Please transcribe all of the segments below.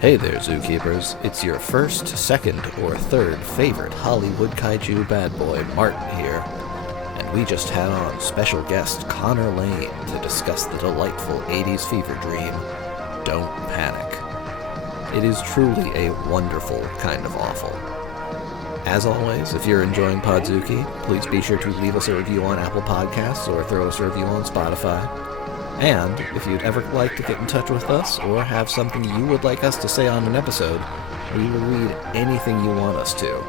Hey there, zookeepers. It's your first, second, or third favorite Hollywood kaiju bad boy, Martin here. And we just had on special guest Connor Lane to discuss the delightful 80s fever dream, Don't Panic. It is truly a wonderful kind of awful. As always, if you're enjoying Podzooky, please be sure to leave us a review on Apple Podcasts or throw us a review on Spotify. And if you'd ever like to get in touch with us or have something you would like us to say on an episode, we will read anything you want us to.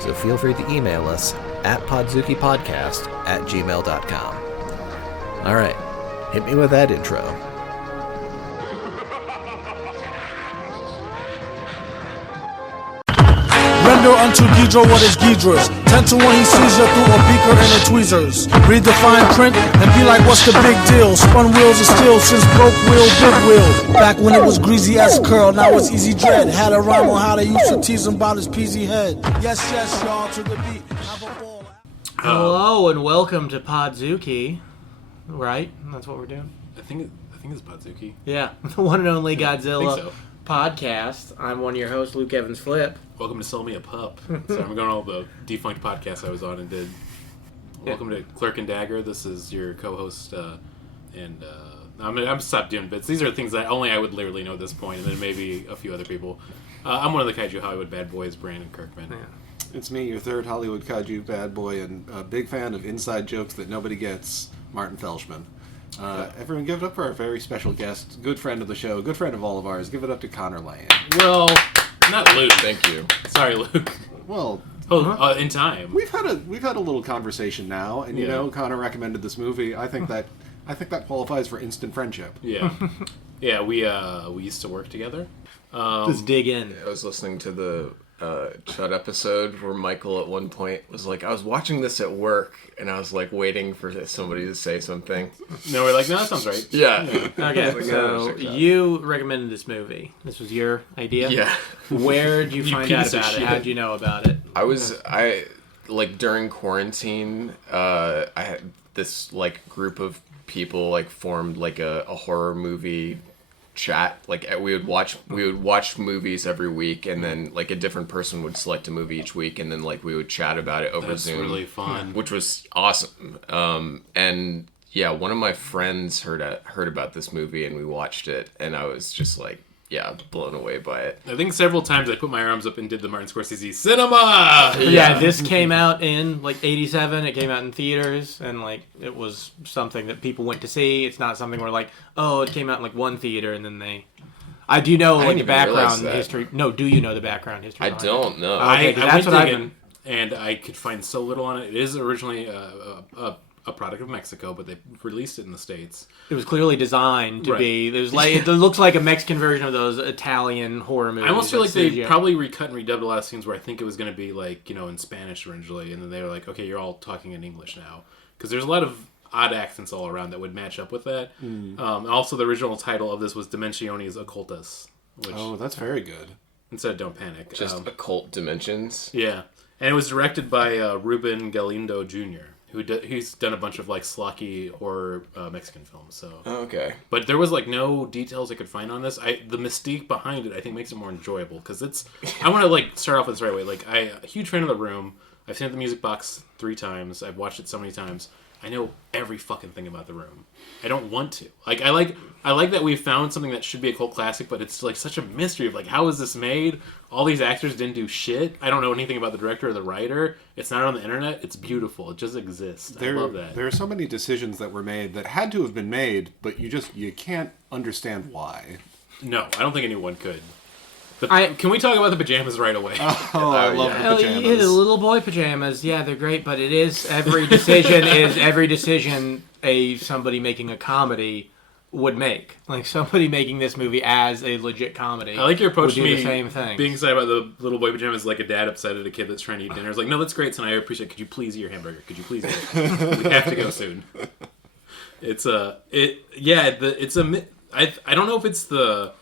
So feel free to email us at podzookipodcast@gmail.com. Alright, hit me with that intro. Render unto Ghidra what is Ghidra's. 10 to 1 he sees you through a beaker and a tweezers. Read the fine print and be like, what's the big deal? Spun wheels of steel since broke wheel, big wheel. Back when it was greasy as curl, now it's easy dread. Had a rhyme on how they used to tease him about his peasy head. Yes, y'all, to the beat. Have a ball. Hello and welcome to Podzooky. Right? That's what we're doing? I think it's Podzooky. Yeah. The one and only Godzilla so. podcast. I'm one of your hosts, Luke Evans Flip. Welcome to Sell Me a Pup. So I'm going all the defunct podcasts I was on and did. Welcome to Clerk and Dagger. This is your co-host, and I'm stopped doing bits. These are things that only I would literally know at this point, and then maybe a few other people. I'm one of the Kaiju Hollywood bad boys, Brandon Kirkman. Yeah. It's me, your third Hollywood kaiju bad boy, and a big fan of inside jokes that nobody gets, Martin Felshman. Everyone give it up for our very special guest, good friend of the show, good friend of all of ours. Give it up to Connor Lane. Well, not Luke. Thank you. Sorry, Luke. Well, in time. we've had a little conversation now, and you know, Connor recommended this movie. I think that qualifies for instant friendship. Yeah, yeah. We used to work together. Let's dig in. I was listening to the Chud episode where Michael at one point was like, I was watching this at work and I was like waiting for somebody to say something. No, we're like, no, that sounds right. Yeah. Okay, Like, so check it out. you recommended this movie. This was your idea? Yeah. Where did you find out piece of about it? shit. How did you know about it? I like during quarantine, I had this like group of people like formed like a horror movie chat. Like we would watch movies every week, and then like a different person would select a movie each week, and then like we would chat about it over That's Zoom. really fun. Which was awesome. And yeah, one of my friends heard about this movie, and we watched it, and I was just like, yeah, blown away by it. I think several times I put my arms up and did the Martin Scorsese cinema. Yeah, this came out in like '87. It came out in theaters, and like it was something that people went to see. It's not something where like, oh, it came out in like one theater and then they. I do know like the didn't even realize background that. history. No, do you know the background history? I behind don't know. Okay, 'cause that's went what I've digging, and I could find so little on it. It is originally a product of Mexico, but they released it in the States. It was clearly designed to Right. be. It was like it looks like a Mexican version of those Italian horror movies. I almost feel like they Sergio- probably recut and redubbed a lot of scenes where I think it was going to be like, you know, in Spanish originally, and then they were like, okay, you're all talking in English now. Because there's a lot of odd accents all around that would match up with that. Also, the original title of this was Dimensiones Occultas, which Oh, that's very good. instead of Don't Panic. Just occult dimensions. Yeah. And it was directed by Ruben Galindo Jr., who's done a bunch of like schlocky horror Mexican films. So, Oh, okay. but there was like no details I could find on this. The mystique behind it, I think, makes it more enjoyable because it's. I want to like start off with this right away. Like, I'm a huge fan of The Room. I've seen it at the Music Box 3 times. I've watched it so many times. I know every fucking thing about The Room. I don't want to. Like, I like that we found something that should be a cult classic, but it's like such a mystery of like, how is this made? All these actors didn't do shit. I don't know anything about the director or the writer. It's not on the internet. It's beautiful. It just exists. I love that. There are so many decisions that were made that had to have been made, but you can't understand why. No, I don't think anyone could. Can we talk about the pajamas right away? Oh, I love Hell, the yeah, pajamas. the little boy pajamas. Yeah, they're great, but it is every decision somebody making a comedy would make. Like somebody making this movie as a legit comedy. I like your approach would to do me the same thing. being excited about the little boy pajamas like a dad upset at a kid that's trying to eat dinner. It's like, no, that's great, son. I appreciate it. Could you please eat your hamburger? Could you please eat it? We have to go soon. I don't know if it's the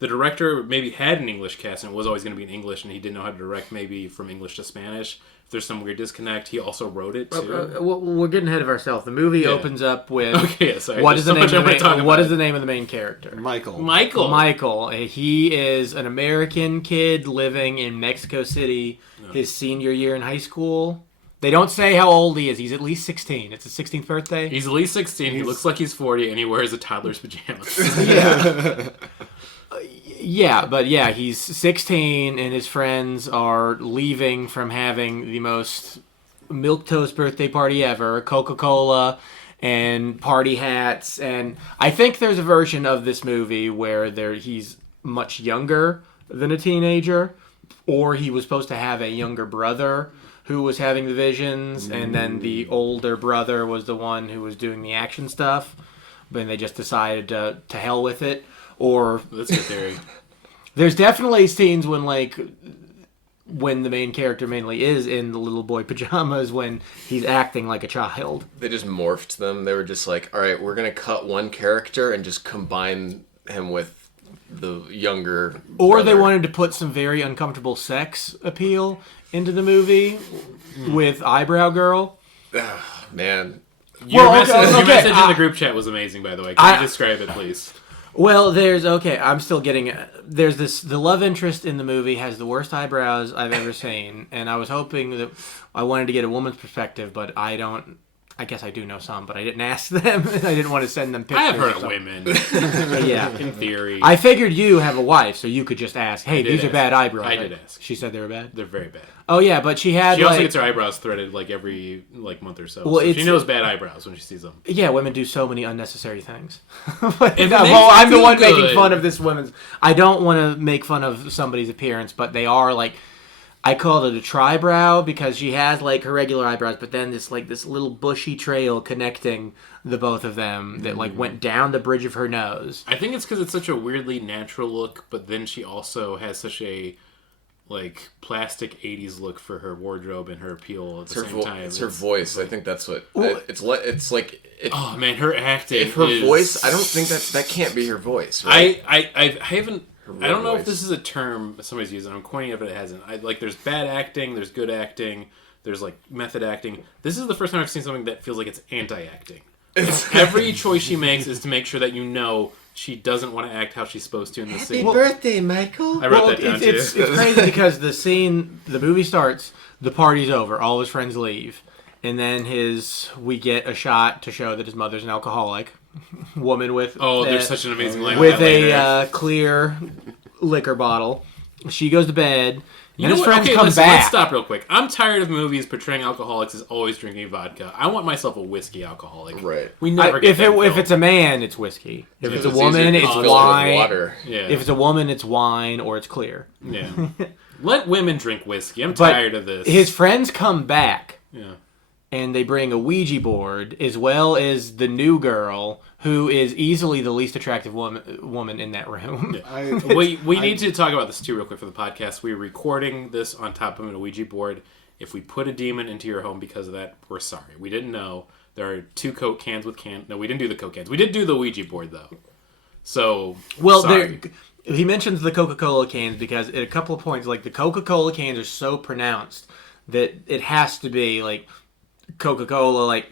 the director maybe had an English cast and it was always going to be in English, and he didn't know how to direct maybe from English to Spanish. If there's some weird disconnect, he also wrote it too. We're getting ahead of ourselves. The movie opens up with sorry. What is the name of the main character? Michael. He is an American kid living in Mexico City. His senior year in high school. They don't say how old he is. He's at least 16. It's his 16th birthday. He's at least 16. He looks like he's 40, and he wears a toddler's pajamas. He's 16, and his friends are leaving from having the most milquetoast birthday party ever, Coca-Cola and party hats, and I think there's a version of this movie where he's much younger than a teenager, or he was supposed to have a younger brother who was having the visions, and then the older brother was the one who was doing the action stuff, but they just decided to hell with it. Or that's good theory. There's definitely scenes when the main character mainly is in the little boy pajamas when he's acting like a child. They just morphed them. They were just like, all right, we're going to cut one character and just combine him with the younger Or brother. they wanted to put some very uncomfortable sex appeal into the movie with Eyebrow Girl. Man. Your message in the group chat was amazing, by the way. Can you describe it, please? Well, I'm still getting there's the love interest in the movie has the worst eyebrows I've ever seen, and I was hoping that I wanted to get a woman's perspective, but I guess I do know some, but I didn't ask them. I didn't want to send them pictures. I have heard of women. In theory. I figured you have a wife, so you could just ask, hey, these are bad eyebrows. I did ask. She said they were bad? They're very bad. Oh, yeah, but she also gets her eyebrows threaded every month or so. Well, so she knows bad eyebrows when she sees them. Yeah, women do so many unnecessary things. I'm the one making fun of this woman's... I don't want to make fun of somebody's appearance, but they are I called it a tribrow because she has her regular eyebrows, but then this little bushy trail connecting the both of them that went down the bridge of her nose. I think it's because it's such a weirdly natural look, but then she also has such a plastic 80s look for her wardrobe and her appeal at the same time. It's her voice. I think that's what oh man, her acting. If her voice, I don't think that can't be her voice. Right? I haven't. I don't know voice. if this is a term somebody's using. I'm coining it, but it hasn't. There's bad acting, there's good acting, there's method acting. This is the first time I've seen something that feels like it's anti-acting. Every choice she makes is to make sure that she doesn't want to act how she's supposed to in the scene. Happy birthday, Michael! I wrote that down too. It's crazy because the movie starts, the party's over, all his friends leave, and then we get a shot to show that his mother's an alcoholic. Woman with there's such an amazing line with a clear liquor bottle. She goes to bed. And his friends come back. Let's stop real quick. I'm tired of movies portraying alcoholics as always drinking vodka. I want myself a whiskey alcoholic. Right. We never get if it's a man, it's whiskey. If it's a woman, it's wine. Water. Yeah. If it's a woman, it's wine or it's clear. Yeah. Let women drink whiskey. I'm tired of this. His friends come back. Yeah. And they bring a Ouija board, as well as the new girl, who is easily the least attractive woman in that room. Yeah. We need to talk about this too real quick for the podcast. We're recording this on top of an Ouija board. If we put a demon into your home because of that, we're sorry. We didn't know. There are 2 Coke cans with No, we didn't do the Coke cans. We did do the Ouija board, though. So, sorry. He mentions the Coca-Cola cans because at a couple of points, the Coca-Cola cans are so pronounced that it has to be, Coca-Cola,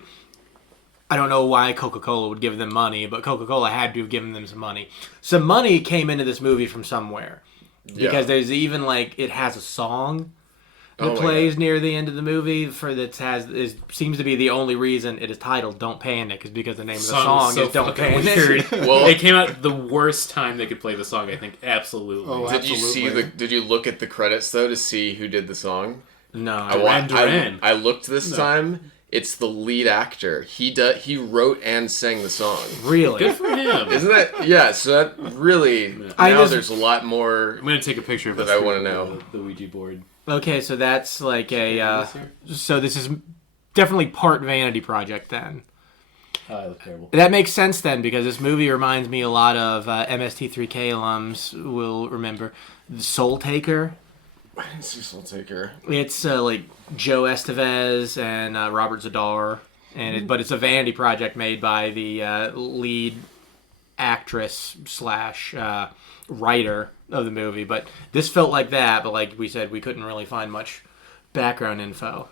I don't know why Coca-Cola would give them money, but Coca-Cola had to have given them some money. Some money came into this movie from somewhere. Because there's even, it has a song that plays near the end of the movie seems to be the only reason it is titled Don't Panic, is because the name of the song is Don't Panic. Well, it came out the worst time they could play the song, I think. Absolutely. Oh, Did you look at the credits, though, to see who did the song? No. I looked this time. It's the lead actor. He wrote and sang the song. Really? Good for him. Isn't that... Yeah, so that really... there's a lot more... I'm going to take a picture of that I want to know. The Ouija board. Okay, so that's so this is definitely part vanity project then. I look terrible. That makes sense then, because this movie reminds me a lot of MST3K alums will remember Soul Taker. I didn't see Soul Taker. It's Joe Estevez and Robert Zadar, but it's a vanity project made by the lead actress slash writer of the movie. But this felt like that. But like we said, we couldn't really find much background info.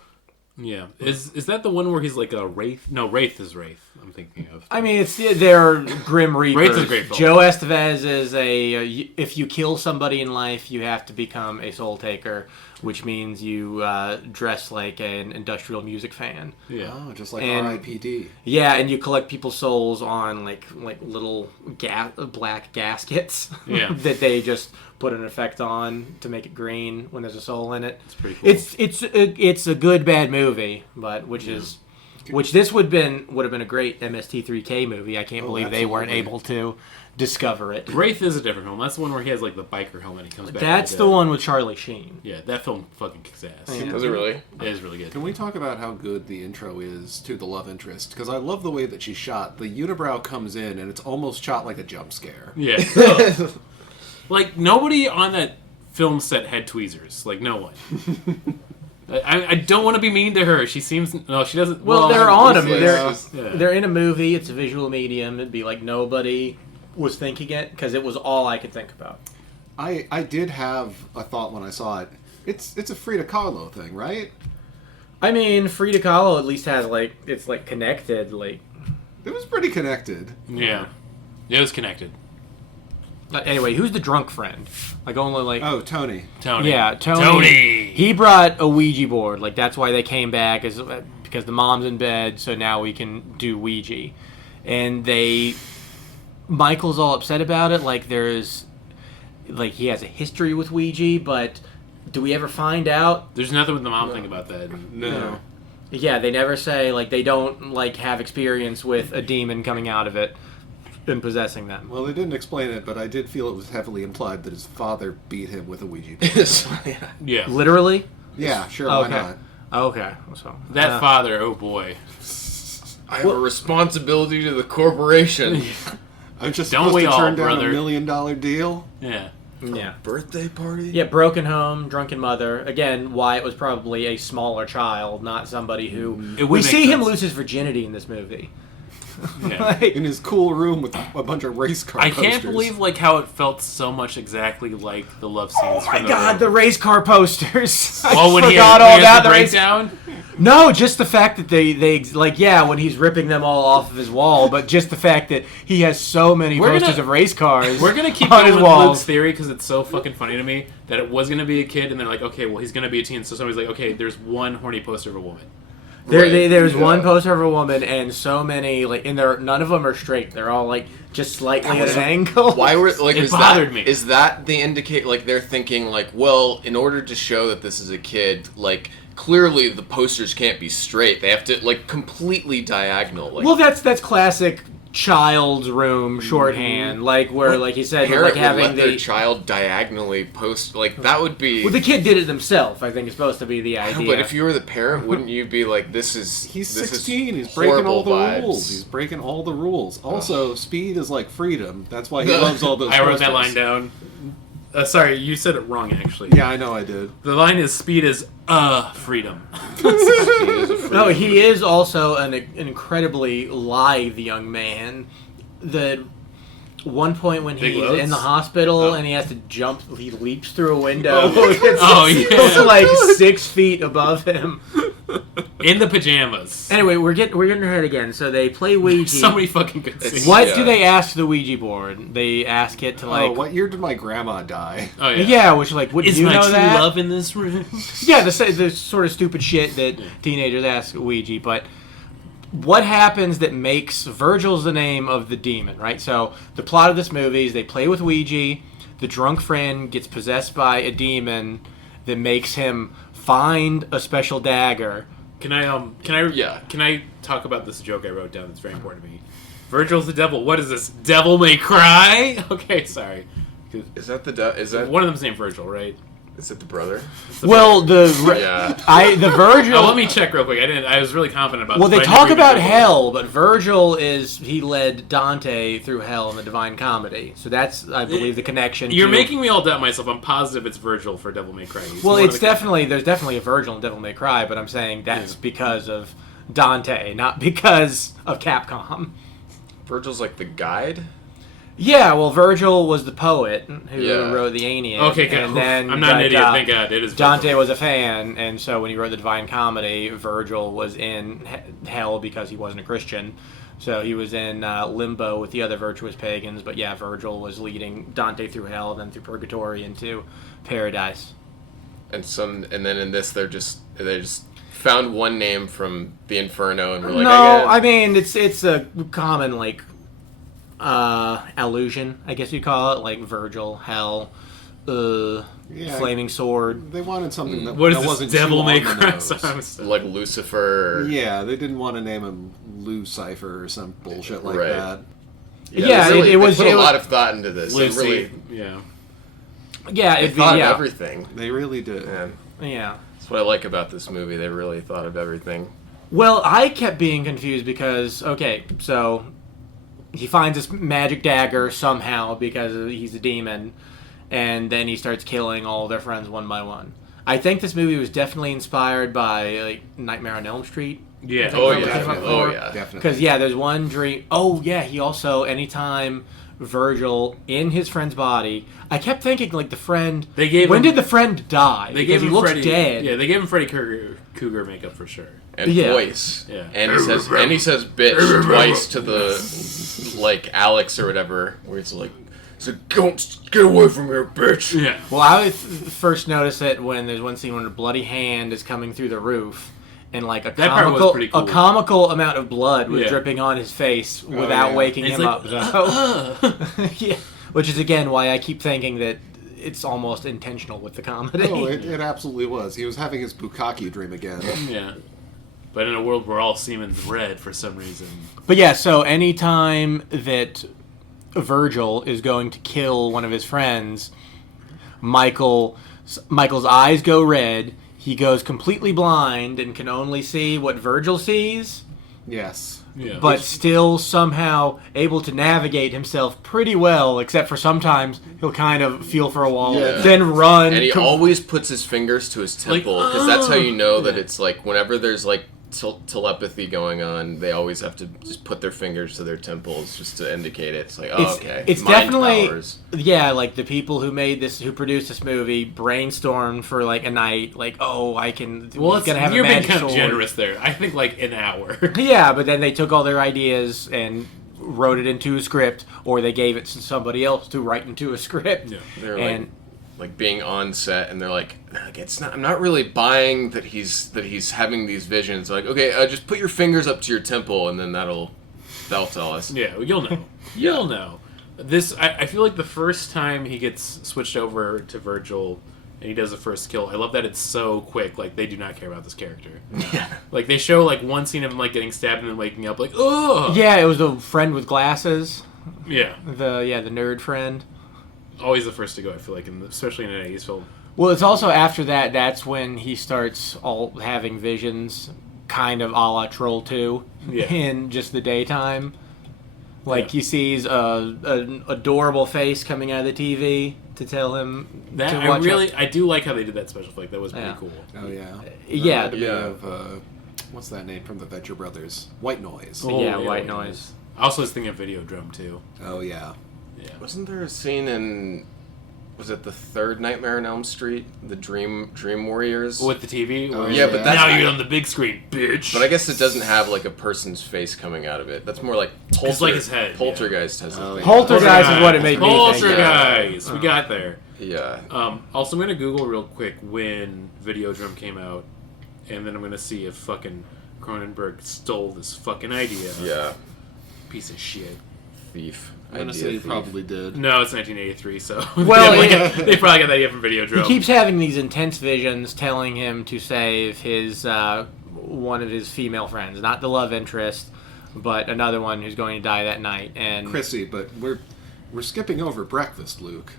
Yeah. Is that the one where he's like a wraith? No, Wraith is Wraith. I'm thinking of. I mean, they're Grim Reapers. Wraith is a great film. Joe Estevez is if you kill somebody in life, you have to become a soul taker, which means you dress like an industrial music fan. Yeah. Oh, just like And- R.I.P.D. Yeah, and you collect people's souls on like little black gaskets Yeah. that they just put an effect on to make it green when there's a soul in it. It's pretty cool. It's a good bad movie, but which this would have been a great MST3K movie. I can't believe they weren't absolutely. able to discover it. Wraith is a different film. That's the one where he has like the biker helmet. And he comes back. That's from the dead. one with Charlie Sheen. Yeah, that film fucking kicks ass. Yeah. Was it really? It is really good. Can we talk about how good the intro is to the love interest? Because I love the way that she's shot. The unibrow comes in, and it's almost shot like a jump scare. Yeah. Like, nobody on that film set had tweezers. Like, no one. I don't want to be mean to her. She seems... No, she doesn't... Well, they're on them. yeah. They're in a movie. It's a visual medium. It'd be like nobody was thinking it because it was all I could think about. I did have a thought when I saw it. It's a Frida Kahlo thing, right? I mean, Frida Kahlo at least has it's connected. Like It was pretty connected. Yeah. It was connected. anyway, who's the drunk friend? Like only like Oh, Tony. Tony. yeah, Tony. Tony! He brought a Ouija board. Like that's why they came back is because the mom's in bed, so now we can do Ouija. And Michael's all upset about it. Like he has a history with Ouija, but do we ever find out? There's nothing with the mom thing about that. No. Yeah, they never say they don't have experience with a demon coming out of it and possessing them. Well, they didn't explain it, but I did feel it was heavily implied that his father beat him with a Ouija board. Yeah. Literally? Yeah, sure, Okay. why not? Okay. So That father, oh boy. I have a responsibility to the corporation. I'm just Don't supposed we to all, turn down brother? $1 million deal? Yeah. yeah. Birthday party? Yeah, broken home, drunken mother. Again, Wyatt was probably a smaller child, not somebody who... It would We make see him sense. lose his virginity in this movie. Yeah. Like- In his cool room with a bunch of race car I posters. can't believe how it felt so much exactly like the love scenes. Oh my from god, the race car posters! Oh, when I he forgot had, all he has about the the race. breakdown. No, just the fact that they when he's ripping them all off of his wall, but just the fact that he has so many We're posters gonna- of race cars. We're gonna keep on going his with walls. Luke's theory because it's so fucking funny to me that it was gonna be a kid and they're like, okay, well he's gonna be a teen, so somebody's like, okay, there's one horny poster of a woman. There's yeah. one poster of a woman and so many and none of them are straight. They're all just slightly at an angle. Why were It is bothered that, me. Is that the indicate they're thinking well, in order to show that this is a kid, clearly the posters can't be straight. They have to completely diagonal. Well, that's classic child's room shorthand, where he said parent would having let their child diagonally post that would be. Well, the kid did it himself. I think is supposed to be the idea. But if you were the parent, wouldn't you be like, "This is He's this 16. Is He's breaking all the horrible vibes. rules. He's breaking all the rules. Also, speed is like freedom. That's why he loves all those I wrote that posters. line down. Sorry, you said it wrong actually. Yeah, I know I did. The line is speed is freedom. No, he is also an incredibly lithe young man. The one point when Big he's loads? in the hospital Oh. and he has to jump, he leaps through a window. Oh, yeah. It's 6 feet above him. In the pajamas. Anyway, we're getting ahead again. So they play Ouija. So many fucking good It's- scenes. What Yeah. do they ask the Ouija board? They ask it to Oh, what year did my grandma die? Oh yeah, which wouldn't Is you my know true that? love in this room? Yeah, the sort of stupid shit that teenagers ask Ouija. But what happens that makes Virgil's the name of the demon, right? So the plot of this movie is they play with Ouija. The drunk friend gets possessed by a demon that makes him find a special dagger. Can I Yeah. Can I talk about this joke I wrote down that's very important to me? Virgil's the devil. What is this? Devil may cry? Okay, sorry. Is that is that One of them's named Virgil, right? is it the brother? Well, the Yeah. Virgil. Oh, let me check real quick. I was really confident about Well, this. they but I talk never about even- hell, but Virgil he led Dante through hell in the Divine Comedy. So that's, I believe, the connection. You're to, making me all doubt myself. I'm positive it's Virgil for Devil May Cry. He's Well, one of it's the- there's definitely a Virgil in Devil May Cry, but I'm saying that's because of Dante, not because of Capcom. Virgil's like the guide. Yeah, well, Virgil was the poet who Yeah. wrote the Aeneid. Okay, good. And then, I'm not an idiot. Thank God. It is Dante Virgil. was a fan, and so when he wrote the Divine Comedy, Virgil was in hell because he wasn't a Christian. So he was in limbo with the other virtuous pagans. But yeah, Virgil was leading Dante through hell, then through purgatory into paradise. And then in this, they just found one name from the Inferno, and we're like, I mean it's a common like allusion, I guess you'd call it, like Virgil, hell, flaming sword. They wanted something that, What is that this wasn't Devil too May on the Cry nose. song? like Lucifer. Yeah, they didn't want to name him Lucifer or some bullshit like Right. that. Yeah, they it was- They put it a was- lot of thought into this. They Lucy. really Yeah. Yeah, they it'd be, thought of yeah. everything. They really did. Man, Yeah. that's what I like about this movie. They really thought of everything. Well, I kept being confused because, okay, so he finds this magic dagger somehow because he's a demon, and then he starts killing all their friends one by one. I think this movie was definitely inspired by like Nightmare on Elm Street. Yeah. Oh Definitely. yeah, oh yeah. Definitely. Because, yeah, there's one dream. Oh, yeah, he also, anytime Virgil in his friend's body, I kept thinking, like, the friend. They gave when him- did the friend die? They Because gave he him looks Freddy. dead. Yeah, they gave him Freddy Cougar makeup for sure. And Yeah. voice. Yeah. And he says bitch twice to the like Alex or whatever, where it's like, "Don't get away from here, bitch." Yeah. Well, I would first notice it when there's one scene when a bloody hand is coming through the roof, and like That part was pretty cool. a comical amount of blood was Yeah. dripping on his face without yeah. waking And it's him like, up. So, yeah, which is again why I keep thinking that it's almost intentional with the comedy. Oh, it absolutely was. He was having his bukkake dream again. Yeah. But in a world where all semen's red for some reason. But yeah, so anytime that Virgil is going to kill one of his friends, Michael's eyes go red. He goes completely blind and can only see what Virgil sees, Yes. Yeah. but still somehow able to navigate himself pretty well, except for sometimes he'll kind of feel for a wall, Yeah. then run. And he always puts his fingers to his temple because that's how you know that it's like whenever there's like telepathy going on, they always have to just put their fingers to their temples just to indicate it. It's like, oh, okay. It's Mind definitely powers. yeah. Like the people who produced this movie, brainstormed for like a night. Like, oh, I can. Well, gonna have you're a being magic kind of sword. generous there. I think like an hour. Yeah, but then they took all their ideas and wrote it into a script, or they gave it to somebody else to write into a script. Yeah. They're And like being on set, and they're like, it's not. I'm not really buying that he's having these visions. Like, okay, just put your fingers up to your temple, and then that'll tell us. Yeah, well, you'll know. You'll know. I feel like the first time he gets switched over to Virgil and he does the first kill, I love that it's so quick. Like, they do not care about this character. Yeah. Like, they show, like, one scene of him, like, getting stabbed and then waking up, like, ugh! yeah, it was the friend with glasses. Yeah. The nerd friend. Always the first to go, I feel like, especially in an 80s film. Well, it's also after that. That's when he starts all having visions, kind of a la Troll 2, Yeah. in just the daytime. Like Yeah. he sees an adorable face coming out of the TV to tell him That to I watch really, I do like how they did that special effect. That was pretty Yeah. cool. Oh, yeah. Yeah. Reminded me Yeah. of, what's that name from the Venture Brothers? White Noise. Yeah, Oh, yeah, white White noise. I also was thinking of Videodrome, too. Oh, yeah. Yeah. Wasn't there a scene in? Was it the third Nightmare on Elm Street? The Dream Warriors. With the TV? where yeah, it's but like, that's- now you're on the big screen, bitch! But I guess it doesn't have like a person's face coming out of it. That's more like It's like his head, yeah. Poltergeist has Oh, a yeah. Poltergeist is what it made me think. Poltergeist! We got there. Yeah. Also, I'm going to Google real quick when Videodrome came out, and then I'm going to see if fucking Cronenberg stole this fucking idea. Yeah. Piece of shit. Thief. I'm going to Idea say he thief. probably did. No, it's 1983, so Well, they probably got that idea from Videodrome. He keeps having these intense visions telling him to save his one of his female friends, not the love interest, but another one who's going to die that night. And Chrissy, but we're skipping over breakfast, Luke.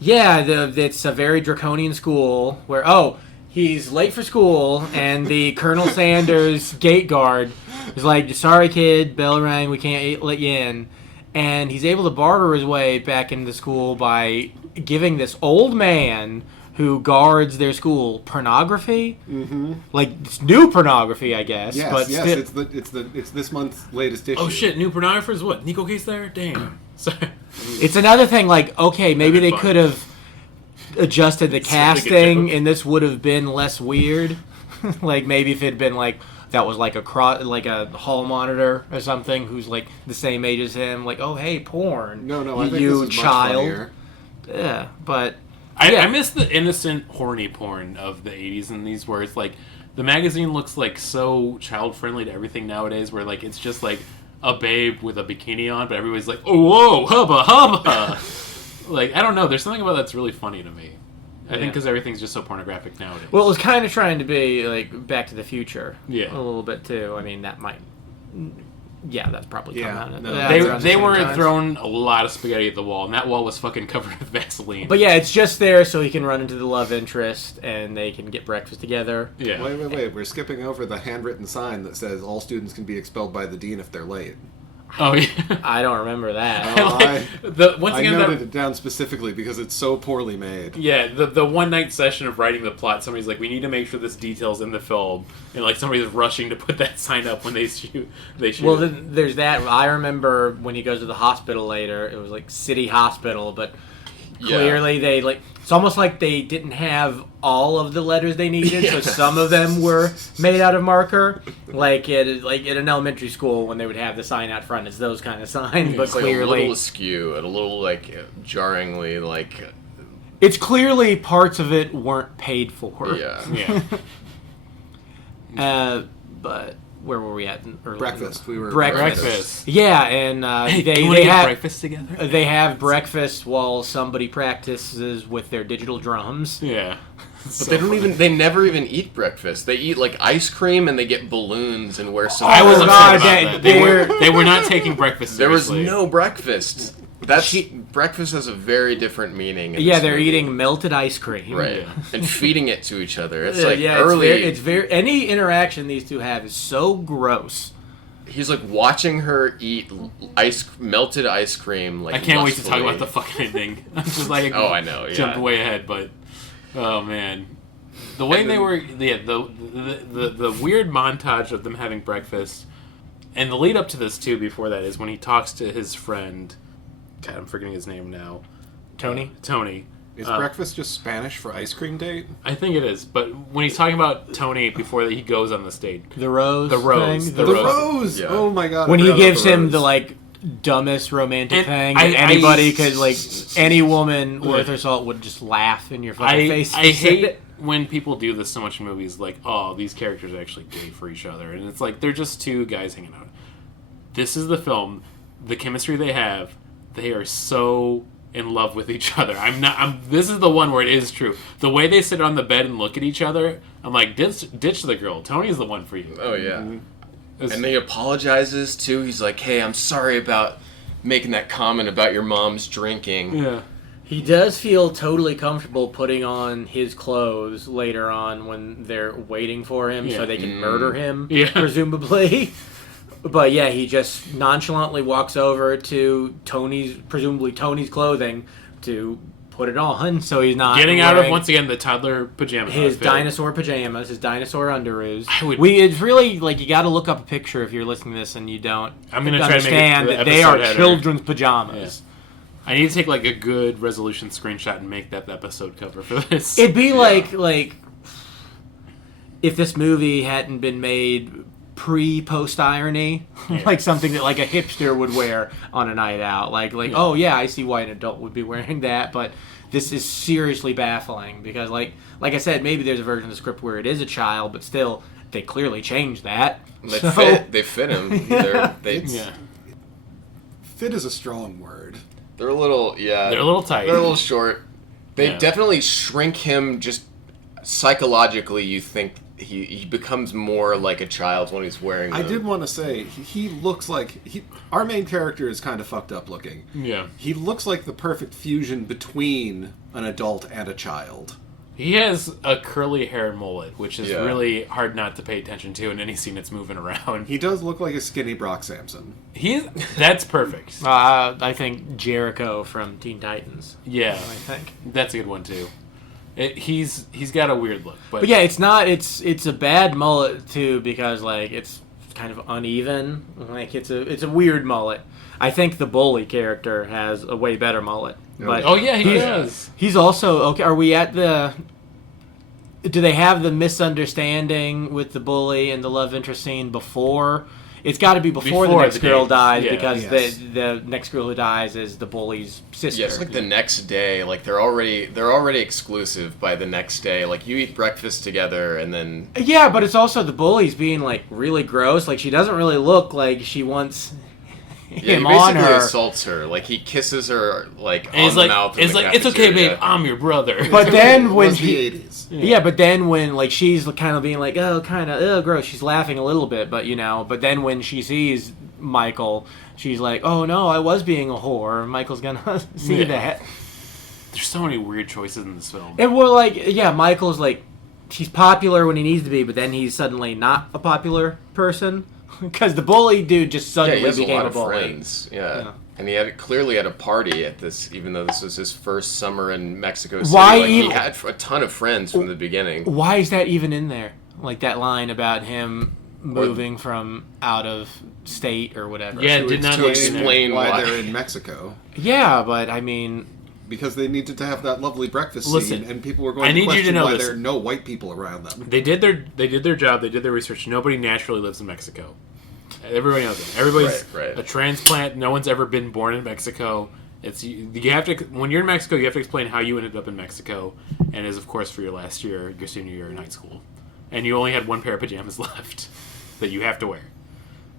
yeah, it's a very draconian school where he's late for school, and the Colonel Sanders gate guard is like, "Sorry, kid, bell rang, we can't let you in." And he's able to barter his way back into school by giving this old man who guards their school pornography, like it's new pornography, I guess. Yes, but yes, still, it's this month's latest issue. Oh shit, new pornographers? What? Nico Case there? Damn. So, It's another thing, like, okay, maybe they fun. could have adjusted the It's a really good casting, joke. and this would have been less weird. Like, maybe if it had been, like, that was, like, like a hall monitor or something who's, like, the same age as him. Like, oh, hey, porn. No, I think you this is much child. funnier. Yeah, but... I yeah. miss the innocent, horny porn of the 80s and these where it's like, the magazine looks like so child-friendly to everything nowadays where like it's just like a babe with a bikini on, but everybody's like, oh, whoa, hubba, hubba. Like, I don't know, there's something about that's really funny to me. I think because everything's just so pornographic nowadays. Well, it was kind of trying to be, like, Back to the Future. Yeah. A little bit, too. I mean, that might... Yeah, that's probably come Yeah, out. no, Yeah, they around the they same were time. throwing a lot of spaghetti at the wall, and that wall was fucking covered with Vaseline. But yeah, it's just there so he can run into the love interest and they can get breakfast together. yeah. Wait. We're skipping over the handwritten sign that says all students can be expelled by the dean if they're late. Oh, yeah. I don't remember that. Once I again, noted that, it down specifically because it's so poorly made. yeah, the one night session of writing the plot, somebody's like, we need to make sure this detail's in the film, and like somebody's rushing to put that sign up when they shoot. Well, then there's that. I remember when he goes to the hospital later, it was like City Hospital, but clearly they like... It's almost like they didn't have all of the letters they needed, so some of them were made out of marker. Like at an elementary school when they would have the sign out front, it's those kind of signs. But It's like a clearly, little askew and a little like jarringly like. it's clearly parts of it weren't paid for. Yeah. Yeah. But where were we at? Earlier? Breakfast. We were Breakfast. Yeah, and Hey, you wanna they get have breakfast together? They have breakfast while somebody practices with their digital drums. Yeah. But they never even eat breakfast. They eat like ice cream and they get balloons and wear some. I was Oh, upset God, about that. they're- They were not taking breakfast There was seriously. no breakfast. Breakfast has a very different meaning. In Yeah, this they're movie. eating melted ice cream. right Yeah. and feeding it to each other. It's Yeah, like yeah, early. It's very any interaction these two have is so gross. He's like watching her eat melted ice cream. Like I can't wait to talk lustfully. about the fucking ending. I'm just like, Oh, I know, yeah. Jumped way ahead, but oh man, the way they were, the weird montage of them having breakfast, and the lead up to this too. Before that is when he talks to his friend. God, I'm forgetting his name now. Tony? Tony. Is breakfast just Spanish for ice cream date? I think it is, but when he's talking about Tony before he goes on the stage, The rose. The rose, thing? the The rose. rose! Yeah. Oh my god. I When he forgot about gives the him rose. the like dumbest romantic And thing I- that anybody I- could like any woman worth her salt would just laugh in your fucking face. I hate when people do this so much in movies, like, oh, these characters are actually gay for each other, and it's like they're just two guys hanging out. This is the film, the chemistry they have, they are so in love with each other. This is the one where it is true. The way they sit on the bed and look at each other, I'm like, ditch the girl. Tony's the one for you. Oh yeah. It's- And he apologizes too. He's like, "Hey, I'm sorry about making that comment about your mom's drinking." yeah. He does feel totally comfortable putting on his clothes later on when they're waiting for him Yeah. so they can murder him, Yeah. presumably. But yeah, he just nonchalantly walks over to presumably Tony's clothing to put it on, so he's not Getting out of, wearing once again, the toddler pajama his outfit. dinosaur pajamas, his dinosaur underoos. would- It's really like you got to look up a picture if you're listening to this and you don't I'm gonna try to make it understand to the that they are episode header. children's pajamas. I need to take like a good resolution screenshot and make that the episode cover for this. It'd be like if this movie hadn't been made pre-post irony, like something that like a hipster would wear on a night out. Oh yeah, I see why an adult would be wearing that, but this is seriously baffling because like I said, maybe there's a version of the script where it is a child, but still they clearly changed that. They So- fit him. They're yeah. Fit is a strong word. they're a little They're a little tight. They're a little short. They Yeah. definitely shrink him just psychologically. You think he becomes more like a child when he's wearing them. I did want to say, he looks like... Our main character is kind of fucked up looking. Yeah. He looks like the perfect fusion between an adult and a child. He has a curly hair mullet, which is Yeah. really hard not to pay attention to in any scene that's moving around. He does look like a skinny Brock Sampson. That's perfect. I think Jericho from Teen Titans. Yeah, I think. that's a good one too. He's got a weird look, but But yeah, it's not. It's a bad mullet too because like it's kind of uneven. Like it's a weird mullet. I think the bully character has a way better mullet. But Oh yeah, he does. he's also okay. Are we at the? Do they have the misunderstanding with the bully and the love interest scene before? It's got to be before the next girl dies, because the next girl who dies is the bully's sister. Yeah, it's like the next day. Like they're already exclusive by the next day. Like you eat breakfast together, and then Yeah, but it's also the bully's being like really gross. Like she doesn't really look like she wants yeah, him he on basically her. assaults her. Like he kisses her like And on he's the like, mouth. it's like, it's okay, babe. I'm your brother. But then when was the he, 80s. yeah, but then when like she's kind of being like, oh, kind of, gross. She's laughing a little bit, but But then when she sees Michael, she's like, oh no, I was being a whore. Michael's gonna see that. There's so many weird choices in this film. And we're like, yeah, Michael's like, he's popular when he needs to be, but then he's suddenly not a popular person because the bully dude just Yeah, suddenly he has a became lot a of bully. friends. Yeah. And he had clearly had a party at this, even though this was his first summer in Mexico City. Why like, even- he had a ton of friends from the beginning. Why is that even in there? Like that line about him moving from out of state or whatever. Yeah, To did not explain why why. they're in Mexico. Yeah, but I mean, Because they needed to have that lovely breakfast Listen, scene, and people were going I to need you to question know why this. there are no white people around them. They did their job. They did their research. Nobody naturally lives in Mexico. Everybody knows it. Everybody's Right. a transplant. No one's ever been born in Mexico. It's you have to when you're in Mexico, you have to explain how you ended up in Mexico, and is of course for your last year, your senior year in high school, and you only had one pair of pajamas left that you have to wear.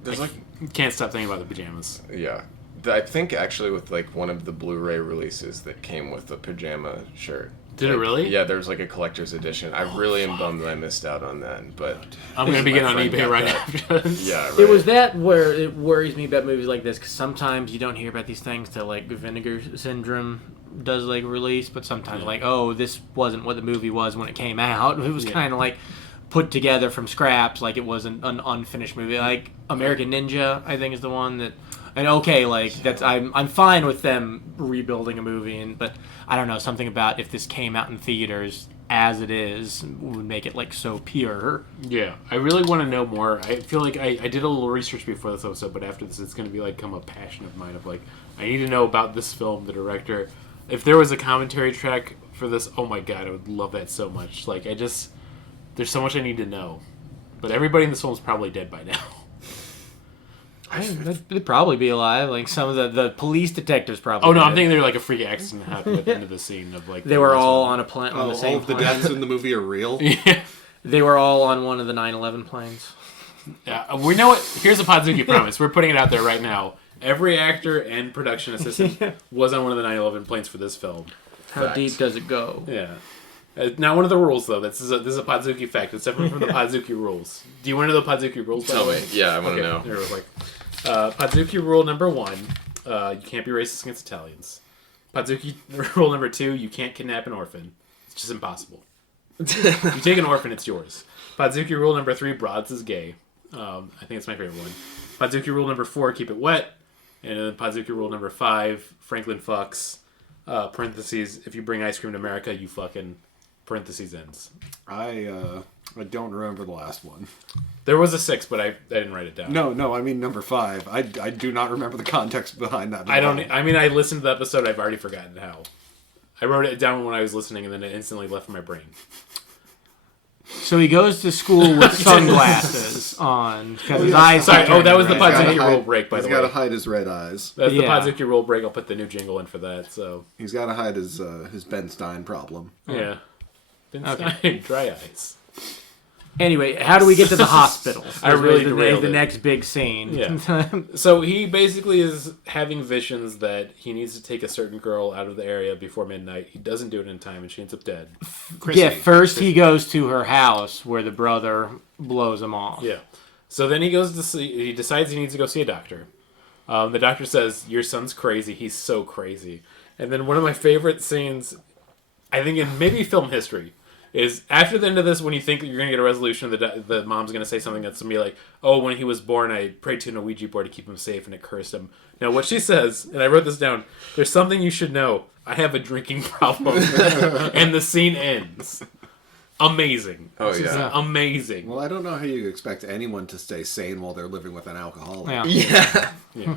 There's like, Can't stop thinking about the pajamas. yeah. I think actually with like one of the Blu-ray releases that came with a pajama shirt. Did it Like, really? Yeah, there was like a collector's edition. I really am bummed that I missed out on that, but I'm gonna be My getting on friend eBay got right that. after this. yeah, right. it was that where it worries me about movies like this because sometimes you don't hear about these things till like Vinegar Syndrome does like release, but sometimes like, oh, this wasn't what the movie was when it came out. It was kind of like put together from scraps, like it was an unfinished movie. Like American Ninja, I think is the one that. And okay, like that's I'm fine with them rebuilding a movie, but I don't know, something about if this came out in theaters as it is would make it like so pure. Yeah, I really want to know more. I feel like I did a little research before this episode, but after this, it's going to be like a passion of mine of like I need to know about this film, the director. If there was a commentary track for this, oh my god, I would love that so much. Like there's so much I need to know, but everybody in this film is probably dead by now. They'd probably be alive. Like some of the police detectives probably. Oh no, I'm did. thinking they're like a freak accident happened at the end of the scene of like They were all on a plane. On Oh, the all same of the plane. deaths in the movie are real. Yeah. They were all on one of the 9/11 planes. Yeah, we know it. Here's a Podzooky promise. We're putting it out there right now. Every actor and production assistant was on one of the 9/11 planes for this film. How Fact. deep does it go? Yeah. Not one of the rules, though. This is a Podzooky fact. It's separate from the Podzooky rules. Do you want to know the Podzooky rules? by Tell the me. way? Yeah, I want to Okay, know. there was like Podzooky rule number 1: you can't be racist against Italians. Podzooky rule number 2: you can't kidnap an orphan. It's just impossible. You take an orphan, it's yours. Podzooky rule number 3: Broads is gay. I think it's my favorite one. Podzooky rule number 4: keep it wet. And then Podzooky rule number 5: Franklin fucks. Parentheses: if you bring ice cream to America, you fucking. Parentheses ends. I don't remember the last one. There was a 6, but I didn't write it down. No, I mean number 5. I do not remember the context behind that. I don't. I mean, I listened to the episode. I've already forgotten how. I wrote it down when I was listening, and then it instantly left my brain. So he goes to school with sunglasses on because his eyes. Sorry. are Oh, that was the turning red. Podzooky rule break. By He's the got to way, hide his red eyes. that's the Yeah. Podzooky rule break. I'll put the new jingle in for that. So He's got to hide his Ben Stein problem. yeah. Okay. Dry eyes. Anyway, how do we get to the hospital? I really the derailed it. next big scene. Yeah. So he basically is having visions that he needs to take a certain girl out of the area before midnight. He doesn't do it in time, and she ends up dead. Yeah, first he goes to her house where the brother blows him off. Yeah. So then he goes to see. He decides he needs to go see a doctor. The doctor says, "Your son's crazy. He's so crazy." And then one of my favorite scenes, I think in maybe film history, is after the end of this, when you think that you're going to get a resolution, the mom's going to say something that's going to be like, "Oh, when he was born, I prayed to an Ouija board to keep him safe, and it cursed him." Now, what she says, and I wrote this down, there's something you should know. I have a drinking problem. And the scene ends. amazing. Oh, It's just yeah. amazing. Well, I don't know how you expect anyone to stay sane while they're living with an alcoholic. Yeah. Yeah. Yeah.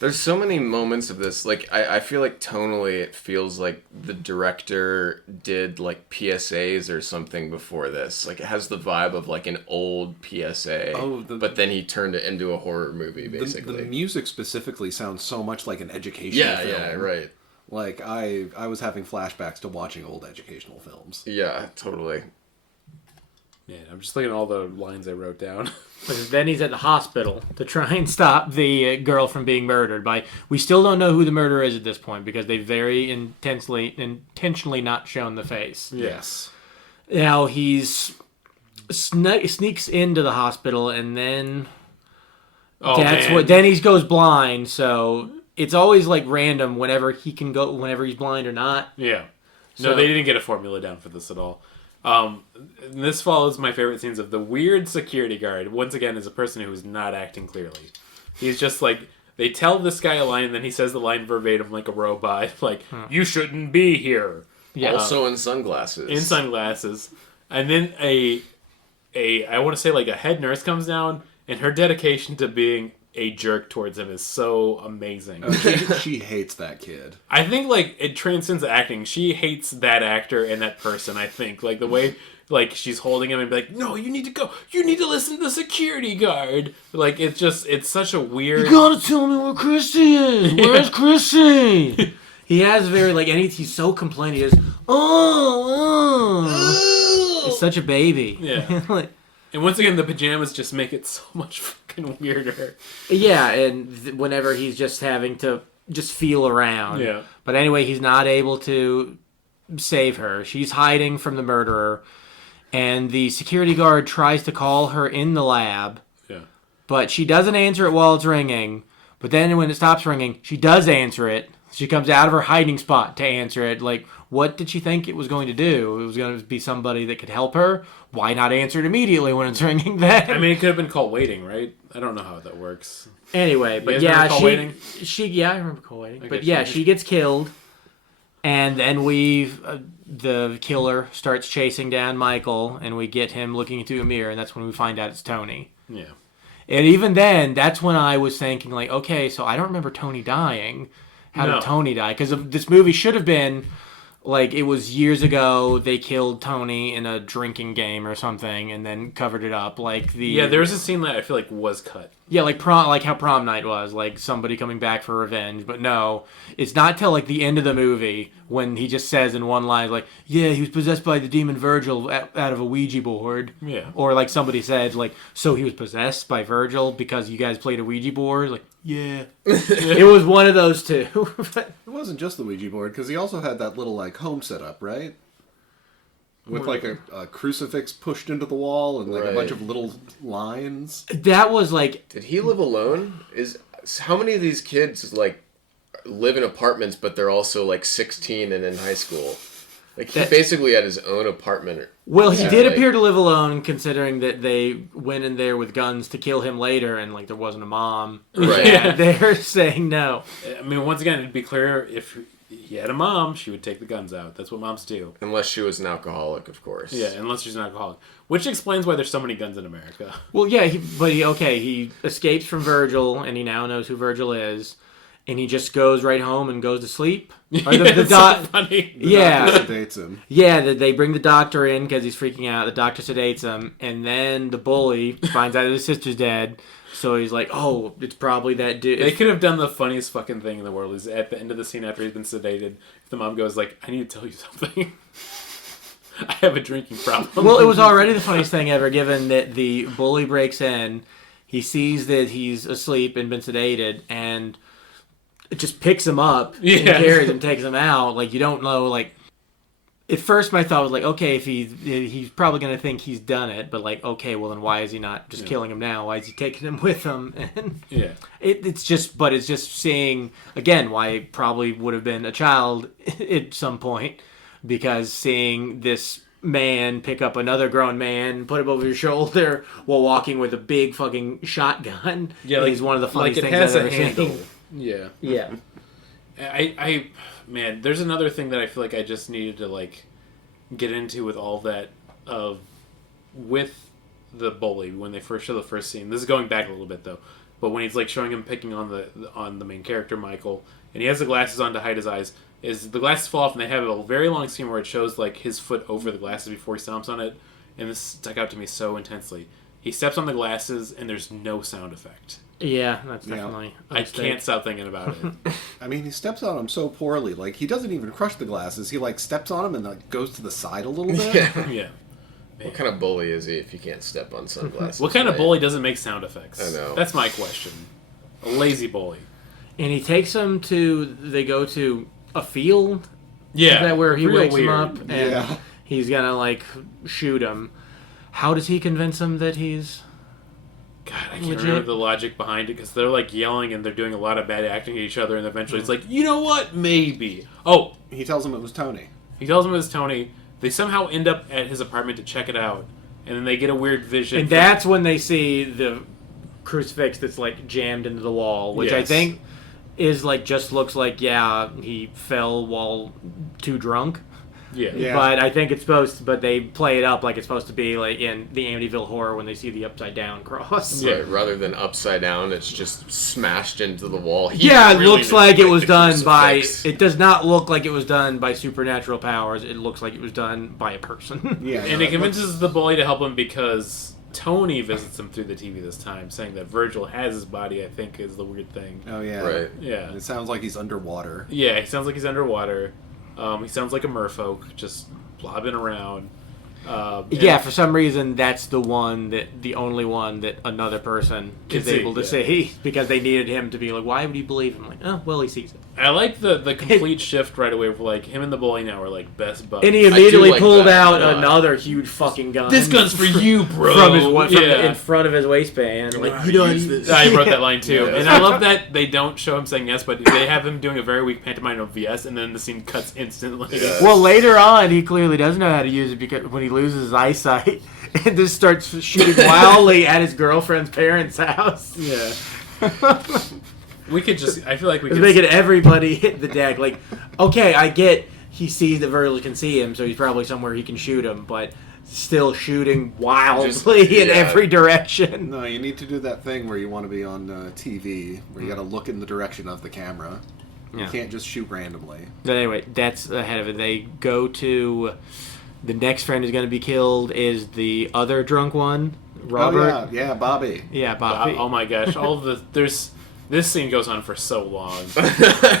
There's so many moments of this. Like, I feel like tonally it feels like the director did, like, PSAs or something before this. Like, it has the vibe of, like, an old PSA. But then he turned it into a horror movie, basically. The music specifically sounds so much like an educational yeah, film. yeah, right. Like, I was having flashbacks to watching old educational films. Yeah, totally. Yeah, I'm just looking at all the lines I wrote down. Because then he's at the hospital to try and stop the girl from being murdered. We still don't know who the murderer is at this point because they very intentionally not shown the face. Yes. Now he's sneaks into the hospital and then then he goes blind. So it's always like random whenever he can go, whenever he's blind or not. Yeah. No, So- they didn't get a formula down for this at all. This follows my favorite scenes of the weird security guard. Once again, is a person who is not acting clearly. He's just like, they tell this guy a line, and then he says the line verbatim like a robot. Like, you shouldn't be here. Yeah. Also in sunglasses. In sunglasses. And then I want to say like a head nurse comes down, and her dedication to being a jerk towards him is so amazing. She hates that kid. I think like it transcends acting. She hates that actor and that person. I think like the way like she's holding him and be like, "No, you need to go. You need to listen to the security guard." Like it's such a weird. You gotta tell me where Chrissy is. Where's Chrissy? He has very like he's so complaining. He is he's such a baby. Yeah. Like, And once again, the pajamas just make it so much fucking weirder. yeah, and whenever he's just having to just feel around. Yeah. But anyway, he's not able to save her. She's hiding from the murderer, and the security guard tries to call her in the lab, Yeah. but she doesn't answer it while it's ringing. But then when it stops ringing, she does answer it. She comes out of her hiding spot to answer it. Like, what did she think it was going to do? It was going to be somebody that could help her? Why not answer it immediately when it's ringing then? I mean, it could have been call waiting, right? I don't know how that works. Anyway, but guys yeah, remember Call Waiting? I remember Call Waiting. Okay, But yeah, she gets killed, and then the killer starts chasing down Michael, and we get him looking into a mirror, and that's when we find out it's Tony. Yeah. And even then, that's when I was thinking, like, okay, so I don't remember Tony dying. How No. did Tony die? Because this movie should have been, like, it was years ago, they killed Tony in a drinking game or something, and then covered it up. Like, Yeah, there's a scene that I feel like was cut. Yeah, like how prom night was, like somebody coming back for revenge. But no, it's not till like the end of the movie when he just says in one line, like, yeah, he was possessed by the demon Virgil out of a Ouija board. Yeah. Or like somebody said, like, so he was possessed by Virgil because you guys played a Ouija board? Like, yeah. It was one of those two. It wasn't just the Ouija board, because he also had that little, like, home setup, right? With, like, a crucifix pushed into the wall and, like, a Right. bunch of little lines. That was like, Did he live alone? How many of these kids like live in apartments, but they're also like 16 and in high school? Like he basically had his own apartment. well, he Yeah, did like- appear to live alone, considering that they went in there with guns to kill him later, and like there wasn't a mom. Right. Yeah, they're saying no. I mean, once again, it'd be clear if he had a mom, she would take the guns out. That's what moms do. Unless she was an alcoholic, of course. Yeah, unless she's an alcoholic. Which explains why there's so many guns in America. Well, yeah, he escapes from Virgil, and he now knows who Virgil is, and he just goes right home and goes to sleep. Or It's so funny. Yeah. Doctor sedates him. Yeah, they bring the doctor in because he's freaking out. The doctor sedates him, and then the bully finds out that his sister's dead. So he's like, "Oh, it's probably that dude." They could have done the funniest fucking thing in the world. Is at the end of the scene after he's been sedated, if the mom goes like, "I need to tell you something. I have a drinking problem." Well, it was already the funniest thing ever, given that the bully breaks in, he sees that he's asleep and been sedated, and it just picks him up and Yeah. carries him, takes him out. Like, you don't know, like... At first, my thought was like, okay, if he's probably going to think he's done it, but like, okay, well then why is he not just killing him now? Why is he taking him with him? And Yeah. it's just seeing, again, why it probably would have been a child at some point, because seeing this man pick up another grown man, put him over your shoulder while walking with a big fucking shotgun. Yeah, like, is one of the funniest like it things has I've a ever handle. seen. Yeah. Yeah. Man, there's another thing that I feel like I just needed to like get into with all that with the bully when they first show the first scene. This is going back a little bit though, but when he's like showing him picking on the main character Michael, and he has the glasses on to hide his eyes. Is the glasses fall off, and they have a very long scene where it shows like his foot over the glasses before he stomps on it, and this stuck out to me so intensely. He steps on the glasses, and there's no sound effect. Yeah, that's definitely. I can't stop thinking about it. I mean, he steps on them so poorly. Like, he doesn't even crush the glasses. He, like, steps on them and, like, goes to the side a little bit. Yeah. What kind of bully is he if you can't step on sunglasses? What kind of bully doesn't make sound effects? I know. That's my question. A lazy bully. And he takes them they go to a field. Yeah. Is that where he real wakes weird. him up and Yeah. he's gonna like shoot him? How does he convince him that he's? God, I can't Legit. remember the logic behind it because they're like yelling and they're doing a lot of bad acting at each other, and eventually it's like, you know what? Maybe. Oh, He tells him it was Tony. he tells him it was Tony. They somehow end up at his apartment to check it out, and then they get a weird vision. And that's when they see the crucifix that's like jammed into the wall, which I Yes. think is like just looks like he fell while too drunk. Yeah. But I think it's supposed to, but they play it up like it's supposed to be like in the Amityville Horror when they see the upside down cross. Yeah, rather than upside down, it's just smashed into the wall. It Really looks like it was the done by. crucifix. It does not look like it was done by supernatural powers. It looks like it was done by a person. Yeah. And he convinces the bully to help him because Tony visits him through the TV this time, saying that Virgil has his body, I think is the weird thing. Oh, yeah. Right. Yeah. It sounds like he's underwater. Yeah, he sounds like he's underwater. He sounds like a merfolk, just blobbing around. Yeah, for some reason that's the only one that another person is see, able to yeah. see because they needed him to be like, why would he believe him? Like, oh, well, he sees it. I like the complete shift right away. For like him and the bully now are like best buddies. And he immediately like pulled that out a lot. another huge fucking gun. This gun's for you, bro. from yeah. in front of his waistband. Like, Wow, you know, use this. I wrote that line too, Yeah. and I love that they don't show him saying yes, but they have him doing a very weak pantomime of yes, and then the scene cuts instantly. Yeah. Well, later on, he clearly does know how to use it because when he loses his eyesight and just starts shooting wildly at his girlfriend's parents' house. Yeah. We could just. I feel like we It's could. making everybody hit the deck. Like, okay, I get he sees that Virgil can see him, so he's probably somewhere he can shoot him, but still shooting wildly in yeah. every direction. No, you need to do that thing where you want to be on TV, where you got to look in the direction of the camera. Yeah. You can't just shoot randomly. But anyway, that's ahead of it. They go to the next friend who's going to be killed is the other drunk one, Robert. Oh, yeah, Bobby. Yeah, Bobby. Oh my gosh! All of the this scene goes on for so long.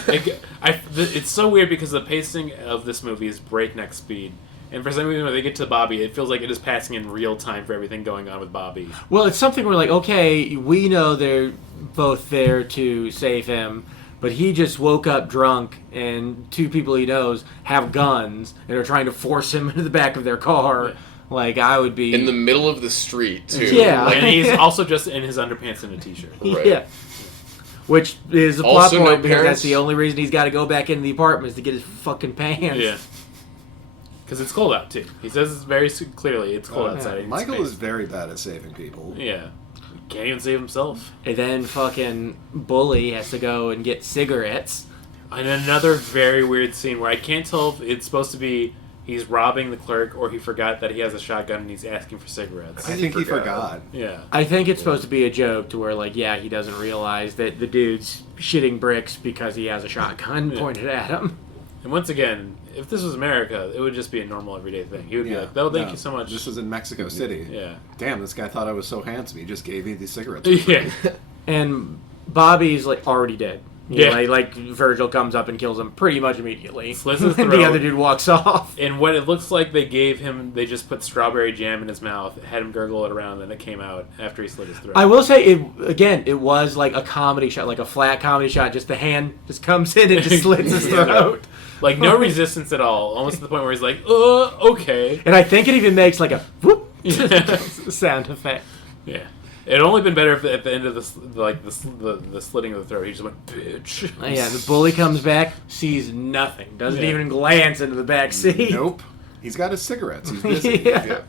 It's so weird because the pacing of this movie is breakneck speed. And for some reason, when they get to Bobby, it feels like it is passing in real time for everything going on with Bobby. Well, it's something where, like, okay, we know they're both there to save him, but he just woke up drunk, and two people he knows have guns and are trying to force him into the back of their car. Yeah. Like, I would be... In the middle of the street, too. Yeah. And he's also just in his underpants and a t-shirt. Right. Yeah. Which is a plot Also, no point because that's parents? the only reason he's got to go back into the apartment is to get his fucking pants. Yeah. Because it's cold out, too. He says it very clearly. It's cold outside. It's Michael space. is very bad at saving people. Yeah. Can't even save himself. And then fucking Bully has to go and get cigarettes. And another very weird scene where I can't tell if it's supposed to be he's robbing the clerk or he forgot that he has a shotgun and he's asking for cigarettes. I think he forgot. Yeah. I think it's supposed to be a joke to where, like, yeah, he doesn't realize that the dude's shitting bricks because he has a shotgun pointed at him. And once again, if this was America, it would just be a normal everyday thing. He would be like, "Oh, thank you so much." This was in Mexico City. Yeah. Damn, this guy thought I was so handsome. He just gave me these cigarettes. Yeah. And Bobby's, like, already dead. Yeah. Like Virgil comes up and kills him pretty much immediately. Slits his And throat. the other dude walks off. And what it looks like they gave him, they just put strawberry jam in his mouth, had him gurgle it around, and it came out after he slit his throat. I will say, it was like a comedy shot, like a flat comedy shot. Just the hand just comes in and just slits his Yeah. throat. Like, no resistance at all. Almost to the point where he's like, okay. And I think it even makes like a whoop Yeah. sound effect. Yeah. It'd only been better if at the end of the slitting of the throat, he just went, bitch. Yeah, the bully comes back, sees nothing, doesn't Yeah. even glance into the back seat. Nope. He's got his cigarettes. He's busy. Yeah.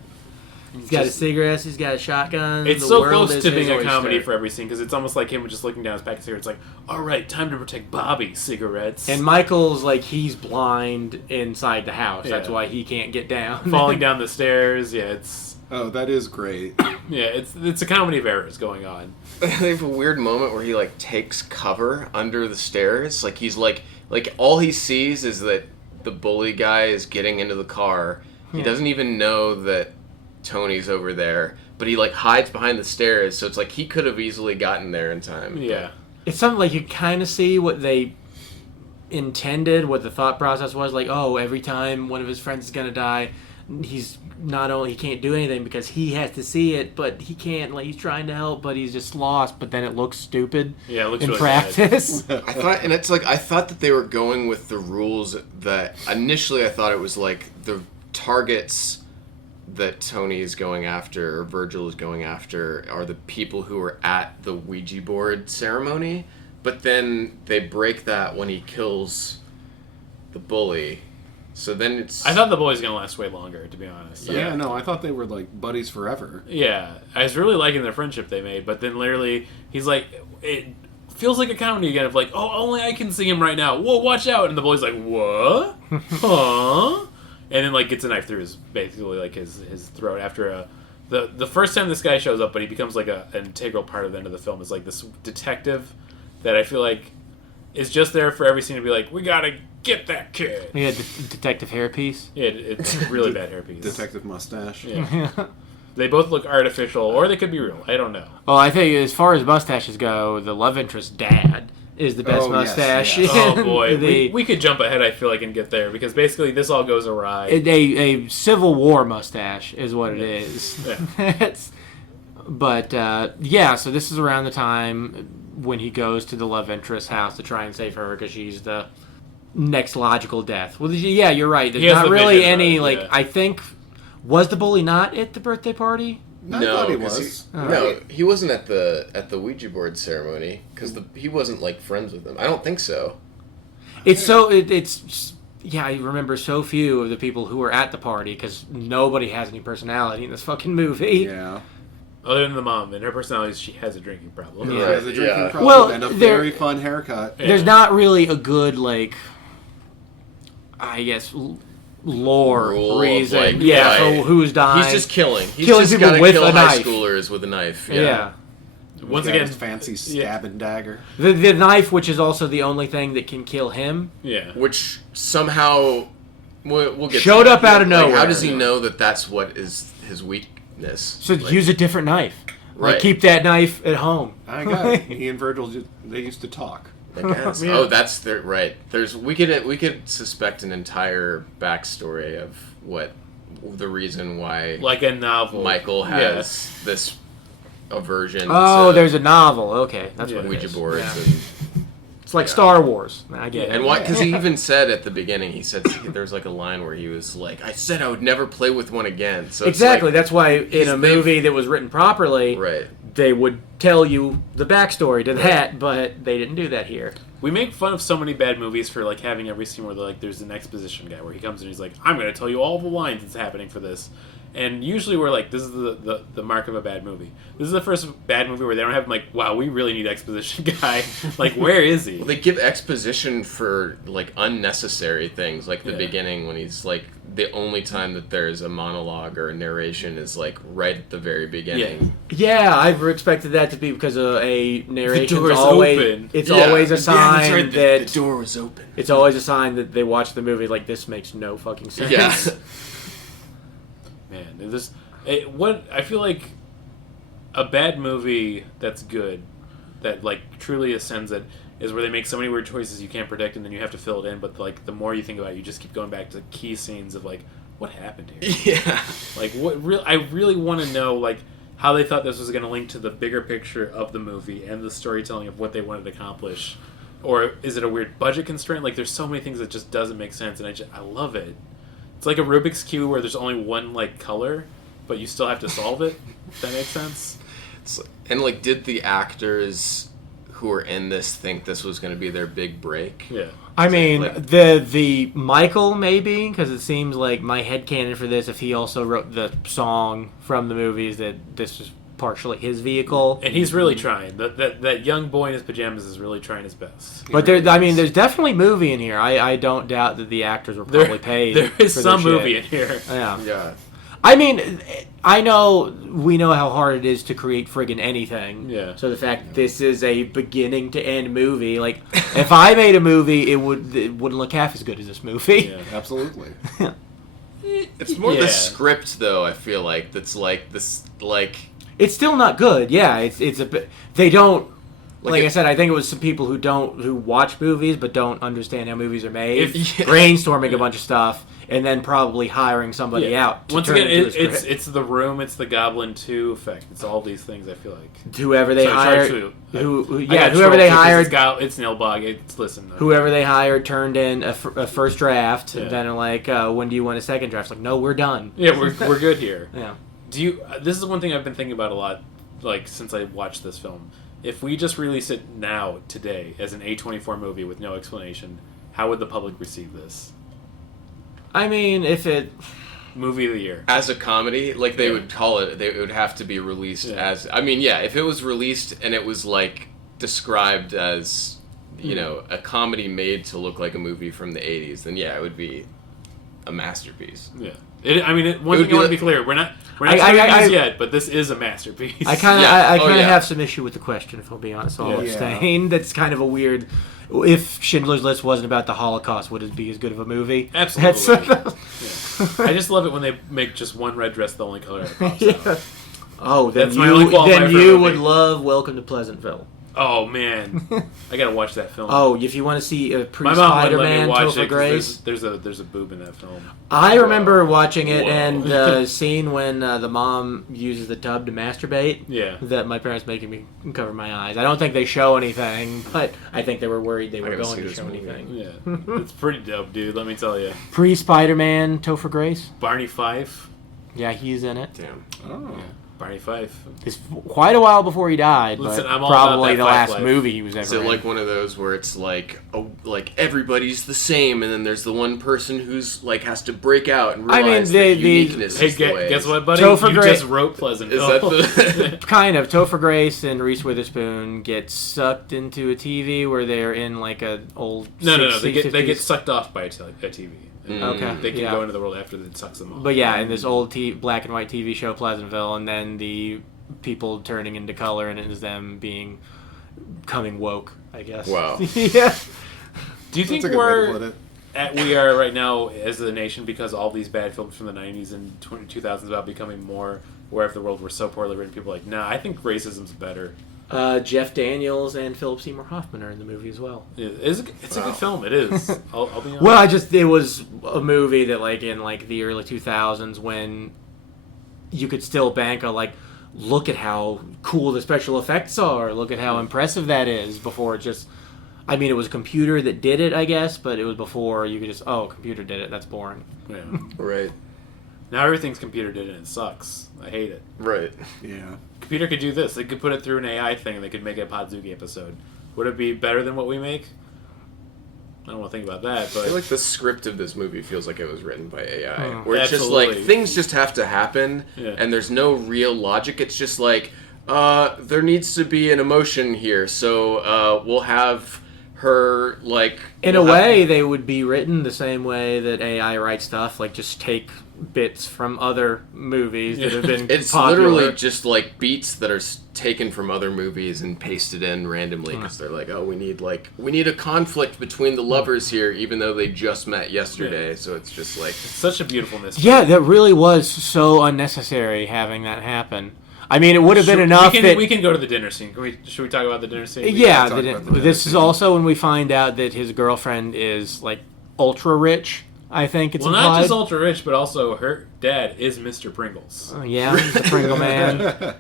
He's got his cigarettes. He's got a shotgun. It's the so world close is to his being a comedy oyster. for every scene because it's almost like him just looking down his pack of cigarettes, like, all right, time to protect Bobby. Cigarettes. And Michael's like he's blind inside the house. That's Yeah. why he can't get down. falling down the stairs. Yeah, it's that is great. it's a comedy of errors going on. They have a weird moment where he like takes cover under the stairs. Like he's like all he sees is that the bully guy is getting into the car. He doesn't even know that Tony's over there, but he like hides behind the stairs. So it's like he could have easily gotten there in time. Yeah. It's something like you kind of see what they intended, what the thought process was. Like, oh, every time one of his friends is gonna die, he's not only he can't do anything because he has to see it, but he can't. Like he's trying to help, but he's just lost. But then it looks stupid. Yeah, it looks in really practice. I thought, and it's like I thought that they were going with the rules that initially I thought it was like the targets that Tony is going after or Virgil is going after are the people who were at the Ouija board ceremony, but then they break that when he kills the bully. So then it's... I thought the boy's gonna last way longer, to be honest. Yeah, no, I thought they were like buddies forever. Yeah, I was really liking the friendship they made, but then literally he's like, it feels like a comedy again of like, oh, only I can see him right now. Whoa, watch out! And the boy's like, what? Huh? And then like gets a knife through his basically like his throat after the first time this guy shows up, but he becomes like an integral part of the end of the film is like this detective that I feel like is just there for every scene to be like, we gotta get that kid. Yeah, detective hairpiece. Yeah, it's really bad hairpiece. Detective mustache. Yeah. They both look artificial, or they could be real. I don't know. Well, I think as far as mustaches go, the love interest dad is the best Oh, yes, mustache. yes. Oh boy, The- we could jump ahead. I feel like and get there because basically this all goes awry. a Civil War mustache is what it is. Yeah. But yeah, so this is around the time when he goes to the love interest's house to try and save her because she's the next logical death. Well, yeah, you're right. He There's has not the really vision, any right? like. Yeah. I think was the bully not at the birthday party? I thought he 'cause was. No, he wasn't at the Ouija board ceremony because he wasn't like friends with them. I don't think so. It's so it's yeah. I remember so few of the people who were at the party because nobody has any personality in this fucking movie. Yeah. Other than the mom, and her personality is she has a drinking problem. He Yeah. has a drinking Yeah. problem Well, and a there- very fun haircut. Yeah. There's not really a good like, I guess, lore Rule of, reason. like, yeah, right. for who's dying. He's just killing. He's Killing just people gotta with kill a high knife. schoolers with a knife. yeah. Once He's got again, his fancy stab and dagger. The knife, which is also the only thing that can kill him. yeah. Which somehow we'll get Showed to up out of Like, nowhere. how does he know that that's what is his weakness? So Like, use a different knife. Like Right. keep that knife at home. I got it. He and Virgil, they used to talk. I guess. Yeah. Oh, that's the right. We could suspect an entire backstory of what the reason why Like a novel. Michael has this aversion. Oh, to there's a novel. Okay, that's Yeah. what it Ouija is. boards Yeah. and It's like yeah. Star Wars. I get it. and why? Because he even said at the beginning, he said there's like a line where he was like, "I said I would never play with one again." So it's Exactly. like- That's why in he's- a movie that was written properly, right. they would tell you the backstory to that, but they didn't do that here. We make fun of so many bad movies for like having every scene where like there's an exposition guy where he comes and he's like, I'm going to tell you all the lines that's happening for this. And usually we're like, this is the mark of a bad movie. This is the first bad movie where they don't have like, wow, we really need exposition guy. Like, where is he? Well, they give exposition for like unnecessary things, like the Yeah. beginning when he's like the only time that there's a monologue or a narration is like right at the very beginning. Yeah, I've expected that to be because a narration door is always open. it's Yeah. always a Yeah, sign that's right, that the door was open. it's always a sign that they watch the movie like this makes no fucking sense. Yeah. Man, what I feel like a bad movie that's good, that like truly ascends it, is where they make so many weird choices you can't predict, and then you have to fill it in. But like the more you think about it, you just keep going back to key scenes of like what happened here. Yeah. Like I really want to know like how they thought this was going to link to the bigger picture of the movie and the storytelling of what they wanted to accomplish, or is it a weird budget constraint? Like there's so many things that just doesn't make sense, and I love it. It's like a Rubik's Cube where there's only one like color, but you still have to solve it. If that makes sense. And like, did the actors who were in this think this was going to be their big break? Yeah. I mean, Like- the Michael, maybe, because it seems like my headcanon for this, if he also wrote the song from the movies, that this was partially his vehicle. And he's really trying. That young boy in his pajamas is really trying his best. But there's definitely movie in here. I don't doubt that the actors were probably paid. There is for some their movie shit. in here. Yeah. Yeah. I mean, we know how hard it is to create friggin' anything. Yeah. So the fact this is a beginning to end movie, like, if I made a movie, it wouldn't look half as good as this movie. Yeah. Absolutely. It's more Yeah. the script, though. I feel like that's like this, like It's still not good. Yeah, it's a bit. They don't. Like I it- said, I think it was some people who watch movies but don't understand how movies are made, Yeah. brainstorming a bunch of stuff, and then probably hiring somebody Yeah. out. To Once turn again, it into a it's script. it's the Room, it's the Goblin 2 effect. It's all these things. I feel like Whoever they Sorry, hired, Charge whoever I got they trolled hired, because it's Neil Bog. It's listen. whoever they hired turned in a first draft, Yeah. and then are like, when do you want a second draft? It's like, no, we're done. Yeah, we're good here. Yeah. Do you? This is one thing I've been thinking about a lot, like since I watched this film. If we just release it now, today, as an A24 movie with no explanation, how would the public receive this? I mean, if it. Movie of the year. as a comedy, like they Yeah. would call it. It would have to be released Yeah. as. I mean, yeah, if it was released and it was like described as, you know, a comedy made to look like a movie from the '80s, then yeah, it would be a masterpiece. Yeah. One It thing would I be want to like- be clear: we're not I- news yet, but this is a masterpiece. I kind of, Yeah. I Oh, kind of yeah. have some issue with the question, if I'll be honest. All I'm Yeah. saying, that's kind of a weird. If Schindler's List wasn't about the Holocaust, would it be as good of a movie? Absolutely. That's- I just love it when they make just one red dress the only color that pops out. yeah. Oh, then That's my only you, qualifier then for a you movie. would love Welcome to Pleasantville. Oh man, I gotta watch that film. Oh, if you want to see a my mom wouldn't let me pre-Spider-Man watch Topher it Grace. because there's a boob in that film. I remember watching it Whoa. and the scene when the mom uses the tub to masturbate. Yeah. That my parents making me cover my eyes. I don't think they show anything, but I think they were worried they were gotta going see to this show movie. anything. Yeah, it's pretty dope, dude. Let me tell you. Pre-Spider-Man Topher Grace. Barney Fife. Yeah, he's in it. Damn. Oh. Barney Fife. It's quite a while before he died, Listen, but I'm all about probably that the Fife last life. movie he was ever Is it in. like one of those where it's like, like everybody's the same, and then there's the one person who's like has to break out and I mean, realize the- that uniqueness Hey, is the way. guess what, buddy? Topher You Grace- just wrote Pleasantville. Is that the? Kind of. Topher Grace and Reese Witherspoon get sucked into a TV where they're in like a old No. 60s, They get 50s. sucked off by a TV. And Okay, They can yeah. go into the world after it sucks them off. But yeah, in this old black and white TV show Pleasantville, and then the people turning into color, and it is them becoming woke, I guess. Wow. Yeah. Do you think That's a good way to we're put it. we are right now as a nation because all these bad films from the 90s and 2000s about becoming more where if the world were so poorly written, people are like, nah, I think racism's better. Jeff Daniels and Philip Seymour Hoffman are in the movie as well. It's a good film. It is. I'll be honest. Well, it was a movie that like in like the early 2000s when you could still bank on like, look at how cool the special effects are, look at how impressive that is, before it just, I mean, it was a computer that did it, I guess, but it was before you could just, oh, computer did it, that's boring. Yeah. Right. Now everything's computer did and it sucks. I hate it. Right. Yeah. Computer could do this. They could put it through an AI thing and they could make a Podzooky episode. Would it be better than what we make? I don't want to think about that, I feel but like the script of this movie feels like it was written by AI. Oh. Where it's just Absolutely. like things just have to happen, Yeah. and there's no real logic. It's just like there needs to be an emotion here, so we'll have her like. In a we'll have- way, they would be written the same way that AI writes stuff, like just take bits from other movies that have been It's popular. literally just like beats that are taken from other movies and pasted in randomly because they're like, oh, we need a conflict between the lovers here, even though they just met yesterday. Yeah. So it's just like, such a beautiful mystery. Yeah, that really was so unnecessary having that happen. I mean, it would have been enough We can go to the dinner scene. Should we talk about the dinner scene? Yeah, talk about the this dinner is scene. also when we find out that his girlfriend is like ultra rich. I think it's Well, implied. not just ultra rich, but also her dad is Mr. Pringles. Yeah, he's the Pringle man.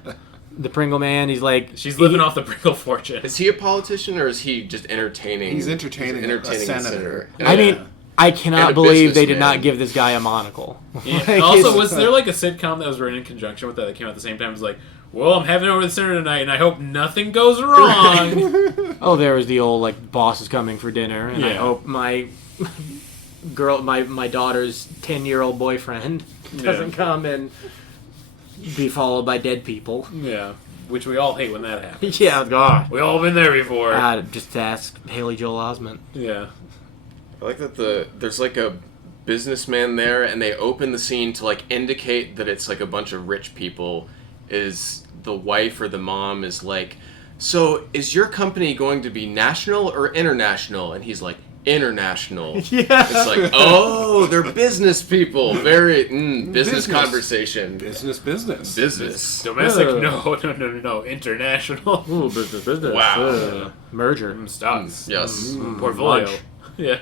The Pringle man. He's like She's living off the Pringle fortune. is he a politician or is he just entertaining? He's entertaining a the senator. I mean, I And cannot a believe they did businessman. not give this guy a monocle. Yeah. Like, Also, it's- was there like a sitcom that was written in conjunction with that came out at the same time? It was like, Well, I'm having over the dinner tonight, and I hope nothing goes wrong. Oh, there was the old, like, boss is coming for dinner, and I Yeah. hope my my daughter's 10-year-old boyfriend doesn't come and be followed by dead people. Yeah, which we all hate when that happens. Yeah, God. We all been there before. Just ask Haley Joel Osment. Yeah. I like that there's like a businessman there, and they open the scene to like indicate that it's like a bunch of rich people. Is the wife or the mom is like, so is your company going to be national or international? And he's like, international. Yeah. It's like, oh, they're business people. Very business conversation. Business. Business. Domestic? No. International. Ooh, business. Wow. Merger. Stocks. Yes. Portfolio. Lunch. Yeah.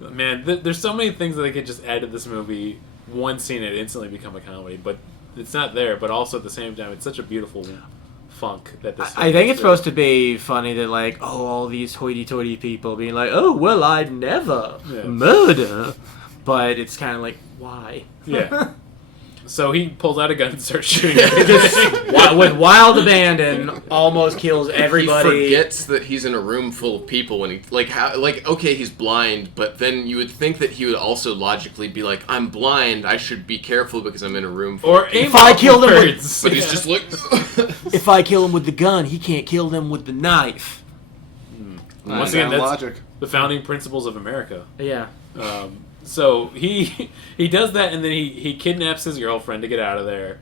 Man, there's so many things that they could just add to this movie. One scene, it instantly become a comedy, but it's not there. But also at the same time, it's such a beautiful funk that this. I think it's supposed to be funny that, like, all these hoity-toity people being like, oh, well, I'd never murder. But it's kind of like, why? Yeah. So he pulls out a gun and starts shooting everything. With wild abandon, almost kills everybody. He forgets that he's in a room full of people when he okay, he's blind, but then you would think that he would also logically be like, I'm blind, I should be careful because I'm in a room full Or of people. if I kill them with... But he's just like If I kill him with the gun, he can't kill them with the knife. Once again, that's logic. the founding principles of America. Yeah. So he does that, and then he kidnaps his girlfriend to get out of there,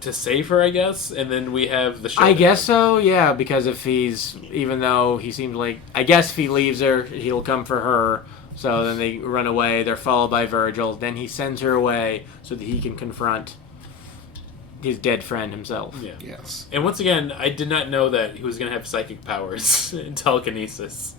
to save her, I guess. And then we have the show. I guess so, yeah, because even though he seems like, I guess if he leaves her, he'll come for her. So then they run away, they're followed by Virgil, then he sends her away so that he can confront his dead friend himself. Yeah. Yes. And once again, I did not know that he was going to have psychic powers and telekinesis.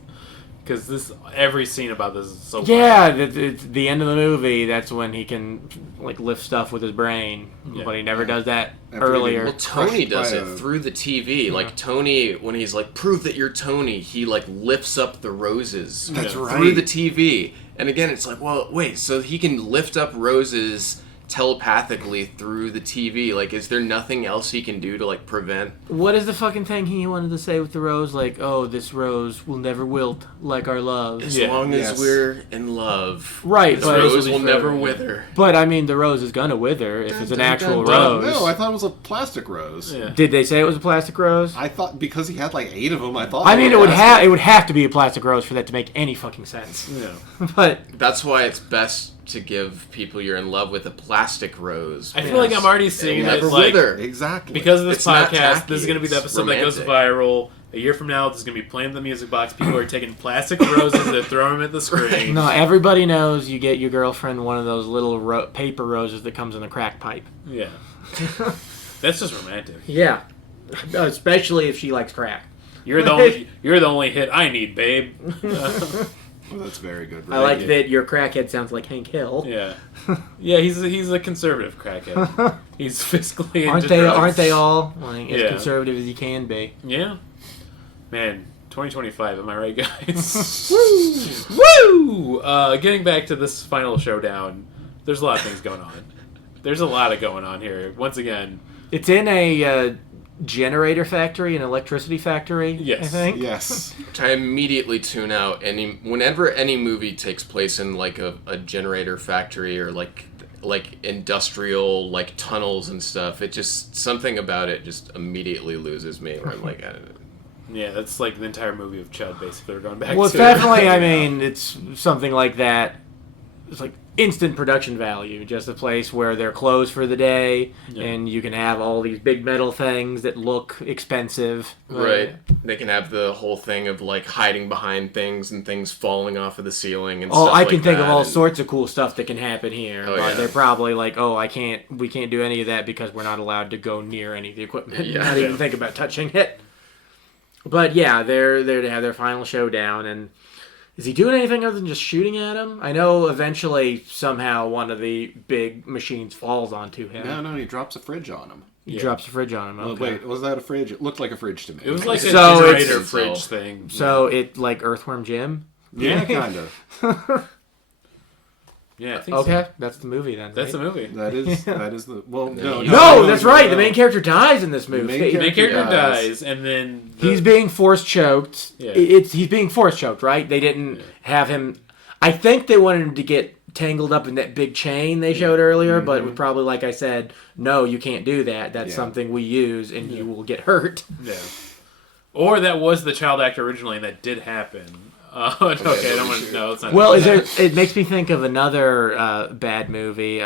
Because every scene about this is so Yeah, it's the end of the movie, that's when he can, like, lift stuff with his brain. Yeah. But he never does that After earlier. Well, Tony Crushed does by it a- through the TV. Like Tony, when he's like, "Prove that you're Tony," he like lifts up the roses That's through right. the TV. And again, it's like, well, wait, so he can lift up roses telepathically through the TV. Like, is there nothing else he can do to like prevent? What is the fucking thing he wanted to say with the rose? Like, oh, this rose will never wilt like our love. As Yeah. long Yes. as we're in love, Right, this but- rose will Forever, never yeah. wither. But, I mean, the rose is gonna wither if it's an actual dun. rose. No, I thought it was a plastic rose. Yeah. Did they say it was a plastic rose? I thought because he had like 8 of them. I thought. I they mean, were plastic. it would have to be a plastic rose for that to make any fucking sense. Yeah. But That's why it's best to give people you're in love with a plastic rose. I feel like I'm already seeing It'll it never like wither. Exactly. because of this It's not podcast. tacky, This is going to be the it's episode that goes romantic. viral. A year from now, this is going to be playing in the music box. People are taking plastic roses and throwing them at the screen. no, everybody knows you get your girlfriend one of those little paper roses that comes in a crack pipe. Yeah. That's just romantic. Yeah, especially if she likes crack. You're the only hit I need, babe. Oh, that's very good. I like that your crackhead sounds like Hank Hill. Yeah. Yeah, he's a conservative crackhead. He's fiscally Aren't into they? drugs. Aren't they all like as Yeah. conservative as you can be? Yeah. Man, 2025, am I right, guys? Woo! Getting back to this final showdown, there's a lot of things going on. There's a lot of going on here. Once again, It's in a generator factory, an electricity factory. Yes. I think. Yes. Which I immediately tune out whenever any movie takes place in like a generator factory or like industrial like tunnels and stuff. It just something about it just immediately loses me. Where I'm like, yeah, that's like the entire movie of Chud, basically. We're going back Well, it's to definitely. I mean, it's something like that. It's like instant production value. Just a place where they're closed for the day, and you can have all these big metal things that look expensive. right. They can have the whole thing of like hiding behind things and things falling off of the ceiling and Oh, stuff I like can think of that, all and- sorts of cool stuff that can happen here. Oh, but yeah. they're probably like, oh, we can't do any of that because we're not allowed to go near any of the equipment. Yeah. Not even think about touching it. But yeah, they're there to have their final showdown, and is he doing anything other than just shooting at him? I know eventually somehow one of the big machines falls onto him. No, he drops a fridge on him. He drops a fridge on him. Oh, Okay. wait, was that a fridge? It looked like a fridge to me. It was like a So generator it's- fridge thing. So it like Earthworm Jim. yeah, kind of. Yeah, I think Okay, so. that's the movie then. That's the right? movie. That is the No, that's right. The main character dies in this movie. main The main character dies. dies, and then He's being force choked. Yeah. He's being force choked, right? They didn't have him. I think they wanted him to get tangled up in that big chain they showed earlier, but it was probably like I said, no, you can't do that. That's something we use, and you will get hurt. Yeah. Or that was the child actor originally, and that did happen. Okay, I don't want to. No, it's not. Well, it makes me think of another bad movie.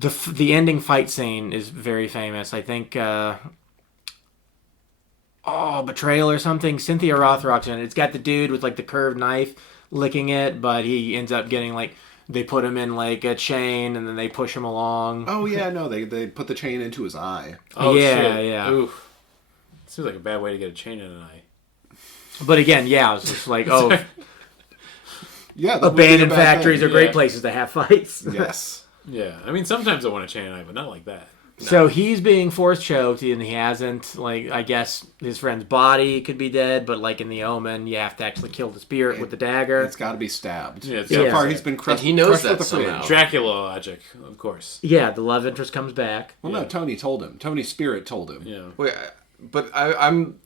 The ending fight scene is very famous. I think. Betrayal or something. Cynthia Rothrock's in it. It's got the dude with like the curved knife licking it, but he ends up getting like they put him in like a chain and then they push him along. Oh yeah, no, they put the chain into his eye. Oh, yeah, shit. yeah. Oof. Seems like a bad way to get a chain in an eye. But again, yeah, it's just like Yeah, abandoned factories are great Yeah. places to have fights. Yes. Yeah, I mean sometimes I want a chain in an eye, but not like that. So he's being force choked, and he hasn't. Like, I guess his friend's body could be dead, but like in The Omen, you have to actually kill the spirit with the dagger. It's got to be stabbed. Yeah, it's so gotta far, be he's been crushed. And he knows crushed that with the somehow. fridge. Dracula logic, of course. Yeah, the love interest comes back. Well, no, Tony told him. Tony's spirit told him. Yeah. Wait, but I'm.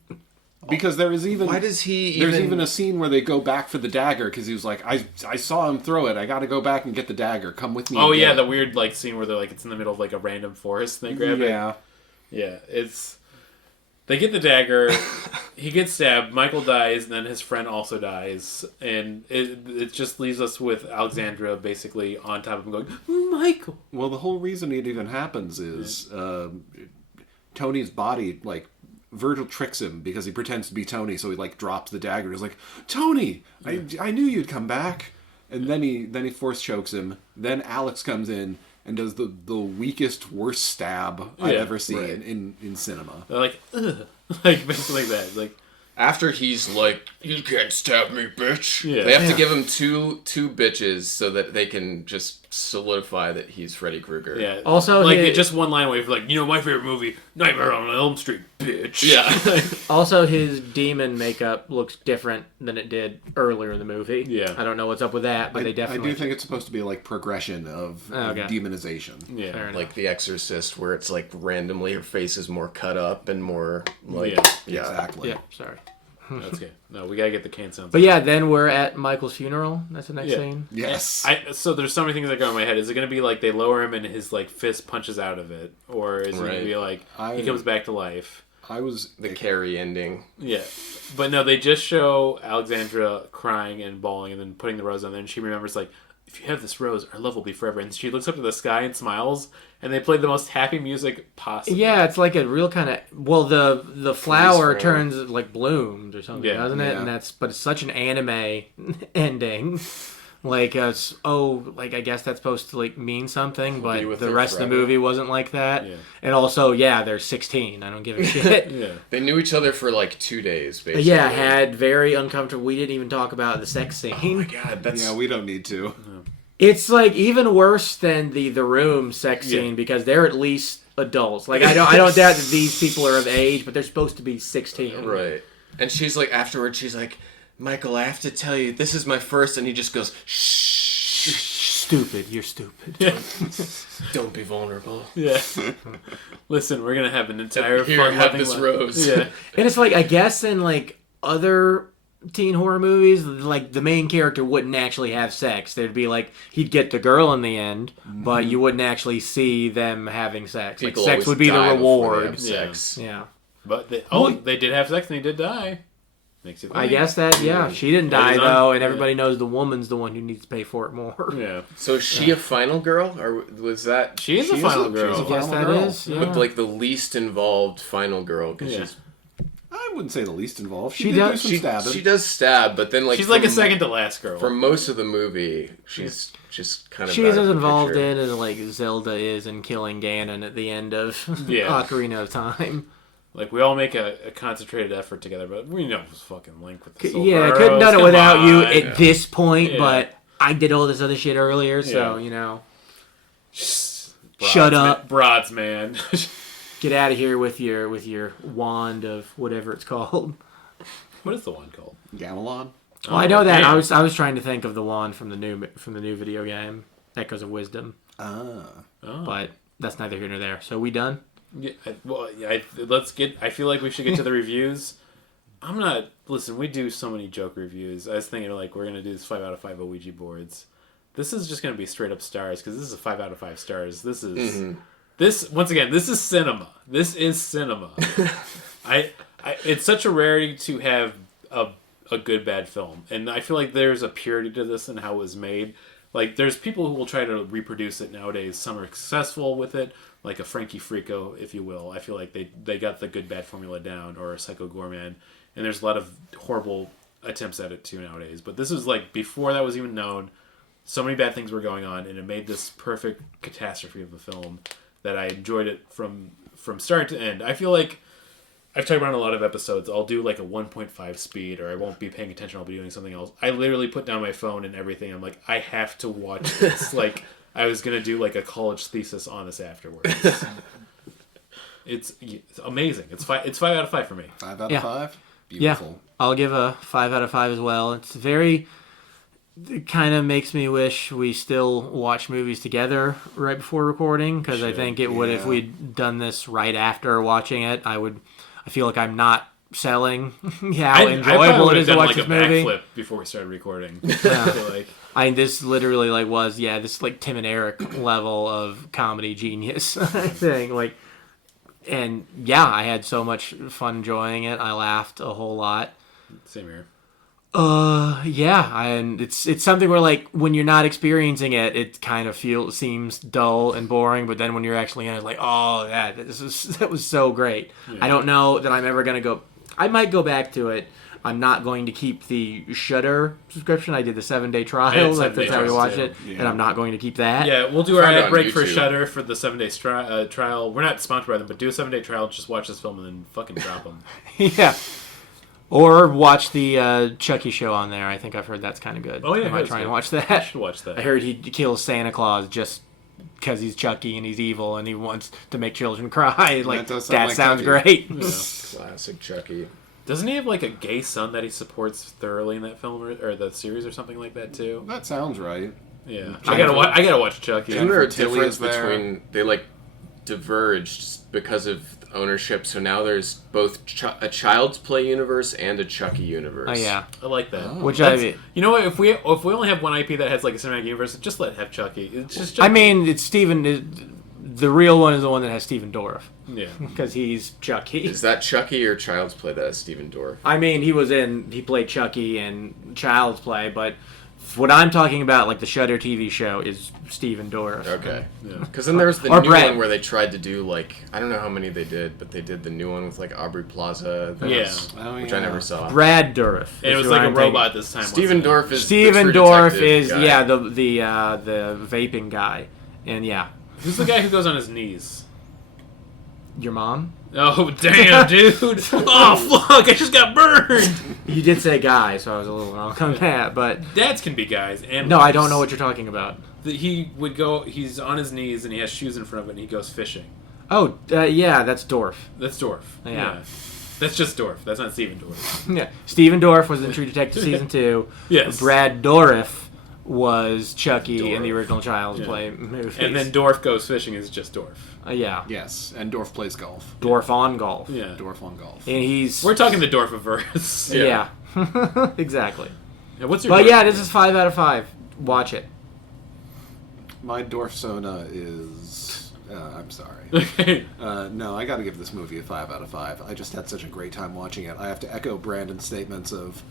Because there is even Why does he? there's even even a scene where they go back for the dagger because he was like, I saw him throw it. I got to go back and get the dagger. Come with me. Oh and yeah, get the it." weird like scene where they're like it's in the middle of like a random forest and they grab it. Yeah. Yeah, it's they get the dagger. He gets stabbed. Michael dies, and then his friend also dies, and it just leaves us with Alexandra basically on top of him going, Michael. Well, the whole reason it even happens is Tony's body, like, Virgil tricks him because he pretends to be Tony, so he, like, drops the dagger. He's like, Tony, I knew you'd come back. And then he force chokes him. Then Alex comes in and does the weakest, worst stab I've ever seen right. in cinema. They're like, ugh. Like basically that. Like after he's like, you can't stab me, bitch. Yeah. They have to give him two bitches so that they can just solidify that he's Freddy Krueger. yeah. Also, like his- just one line away from like my favorite movie, Nightmare on Elm Street, bitch. Yeah. Also, his demon makeup looks different than it did earlier in the movie. Yeah. I don't know what's up with that, but they I definitely. do think it's supposed to be, like, progression of Okay. demonization. Yeah. Fair enough. Like The Exorcist, where it's like randomly her face is more cut up and more like Yeah. Exactly. Yeah, sorry. That's good. No, we gotta get the can sounds. But yeah, then we're at Michael's funeral. That's the next Yeah. scene. Yes. So there's so many things that go in my head. Is it going to be like they lower him and his like fist punches out of it, or is it going to Right. be like he comes back to life? I was... the Carrie ending. Yeah, but no, they just show Alexandra crying and bawling and then putting the rose on there, and she remembers like, if you have this rose, our love will be forever. And she looks up to the sky and smiles, and they play the most happy music possible. Yeah, it's like a real kind of the flower forever. turns like blooms or something, Yeah. doesn't it? Yeah. And but it's such an anime ending. Like like I guess that's supposed to like mean something, but be with the her rest of forever. the movie wasn't like that. Yeah. And also, yeah, they're 16. I don't give a shit. Yeah. They knew each other for like 2 days, basically. Yeah, had very uncomfortable. We didn't even talk about the sex scene. Oh my god, that's Yeah, we don't need to. It's like even worse than the room sex Yeah. scene because they're at least adults. Like I don't doubt that these people are of age, but they're supposed to be 16. right. And she's like afterwards, she's like, Michael, I have to tell you, this is my first, and he just goes, shh, Stupid. You're stupid. don't be vulnerable. Yeah. Listen, we're gonna have an entire Here, fun have loving this life. rose. Yeah. And it's like I guess in like other teen horror movies, like the main character wouldn't actually have sex. There'd be like he'd get the girl in the end, but you wouldn't actually see them having sex. People like sex always would be the die before they reward. have sex. Yeah. But they Well- they did have sex and he did die. Makes you think. I guess that she didn't Yeah, die he's on- though, and yeah. everybody knows the woman's the one who needs to pay for it more. Yeah. So is she a final girl, or was that She is a She's final a- girl. she's a Yes, Final that girl. is. Yeah. but like the least involved final girl? Because Yeah. I wouldn't say the least involved. She She did does- do some she stabbing. she does stab, but then like She's like a from- second to last girl. For most of the movie, she's just kind of She's out of as the involved picture. in it as like Zelda is in killing Ganon at the end of Yeah. Ocarina of Time. Like we all make a concentrated effort together, but we know it was fucking Link with the silver Yeah, I arrows. couldn't done it Come without you on. at this point, Yeah. but I did all this other shit earlier, so Yeah. you know, Broads, Shut up. broads, man. get out of here with your wand of whatever it's called. What is the one called? Gamelon? Well, I know that. damn. I was trying to think of the one from the new video game, Echoes of Wisdom. But that's neither here nor there. So we done? Yeah, let's get. I feel like we should get to the reviews. I'm not. Listen, we do so many joke reviews. I was thinking like we're gonna do this 5 out of 5 Ouija boards. This is just gonna be straight up stars because this is a 5 out of 5 stars. This is this once again. This is cinema. This is cinema. It's such a rarity to have a good bad film, and I feel like there's a purity to this and how it was made. Like there's people who will try to reproduce it nowadays. Some are successful with it, like a Frankie Frico, if you will. I feel like they got the good bad formula down, or a Psycho Goreman. And there's a lot of horrible attempts at it too nowadays. But this was like before that was even known. So many bad things were going on, and it made this perfect catastrophe of a film that I enjoyed it from start to end. I feel like I've talked about in a lot of episodes. I'll do like a 1.5 speed, or I won't be paying attention. I'll be doing something else. I literally put down my phone and everything. I'm like, I have to watch this. Like I was gonna do like a college thesis on this afterwards. It's amazing. It's 5 out of 5 for me. 5 out of 5. Beautiful. Yeah, I'll give a 5 out of 5 as well. It kind of makes me wish we still watch movies together right before recording, because I think it would, if we'd done this right after watching it, I feel like I'm not selling how enjoyable it is to watch this movie. Backflip before we started recording. This literally was this like Tim and Eric level of comedy genius thing. And yeah, I had so much fun enjoying it. I laughed a whole lot. Same here. And it's something where like when you're not experiencing it, it kind of seems dull and boring. But then when you're actually in it, like, oh, that was so great. Yeah. I don't know that I'm ever gonna go. I might go back to it. I'm not going to keep the Shudder subscription. I did the 7-day trial. That's how we watched it, and I'm not going to keep that. Yeah, we'll do our ad break for Shudder for the 7-day trial. We're not sponsored by them, but do a 7-day trial. Just watch this film and then fucking drop them. Yeah. Or watch the Chucky show on there. I think I've heard that's kind of good. Oh yeah, I might try and watch that. I should watch that. I heard he kills Santa Claus just because he's Chucky and he's evil and he wants to make children cry. Like that sounds great. Yeah. Classic Chucky. Doesn't he have like a gay son that he supports thoroughly in that film or the series or something like that too? That sounds right. Yeah, I gotta watch Chucky. Isn't there a difference between they like diverged because of ownership? So now there's both a Child's Play universe and a Chucky universe. Oh yeah, I like that. Which you know what? If we only have one IP that has like a cinematic universe, just let it have Chucky. It's just Chucky. I mean, it's Steven. The real one is the one that has Stephen Dorff. Yeah, because he's Chucky. Is that Chucky or Child's Play that has Stephen Dorff? I mean, he played Chucky in Child's Play, but what I'm talking about, like the Shudder TV show, is Stephen Dorff. Okay. Because then there's the new one where they tried to do like, I don't know how many they did, but they did the new one with like Aubrey Plaza. Which I never saw. Brad Dourif. And it was like a robot this time. Stephen Dorff is Stephen Dorff is the vaping guy, and yeah. Who's the guy who goes on his knees? Your mom? Oh, damn, dude. Oh, fuck, I just got burned. You did say guy, so I was a little wrong on that, but... Dads can be guys. And no, I don't know what you're talking about. He's on his knees, and he has shoes in front of it, and he goes fishing. Oh, yeah, that's Dorff. That's Dorff. Yeah. That's just Dorff. That's not Stephen Dorff. Yeah. Stephen Dorff was in True Detective Season 2. Yes. Brad Dourif was Chucky in the original Child's Play movie. And then Dorff Goes Fishing is just Dorff. Yeah. Yes, and Dorff plays golf. Dorff on golf. Yeah. Dorff on golf. And we're talking the Dorfiverse. Yeah. Exactly. Yeah, what's your But yeah, this is 5 out of 5. Watch it. My Dorfsona is... I'm sorry. Okay. No, I gotta give this movie a 5 out of 5. I just had such a great time watching it. I have to echo Brandon's statements of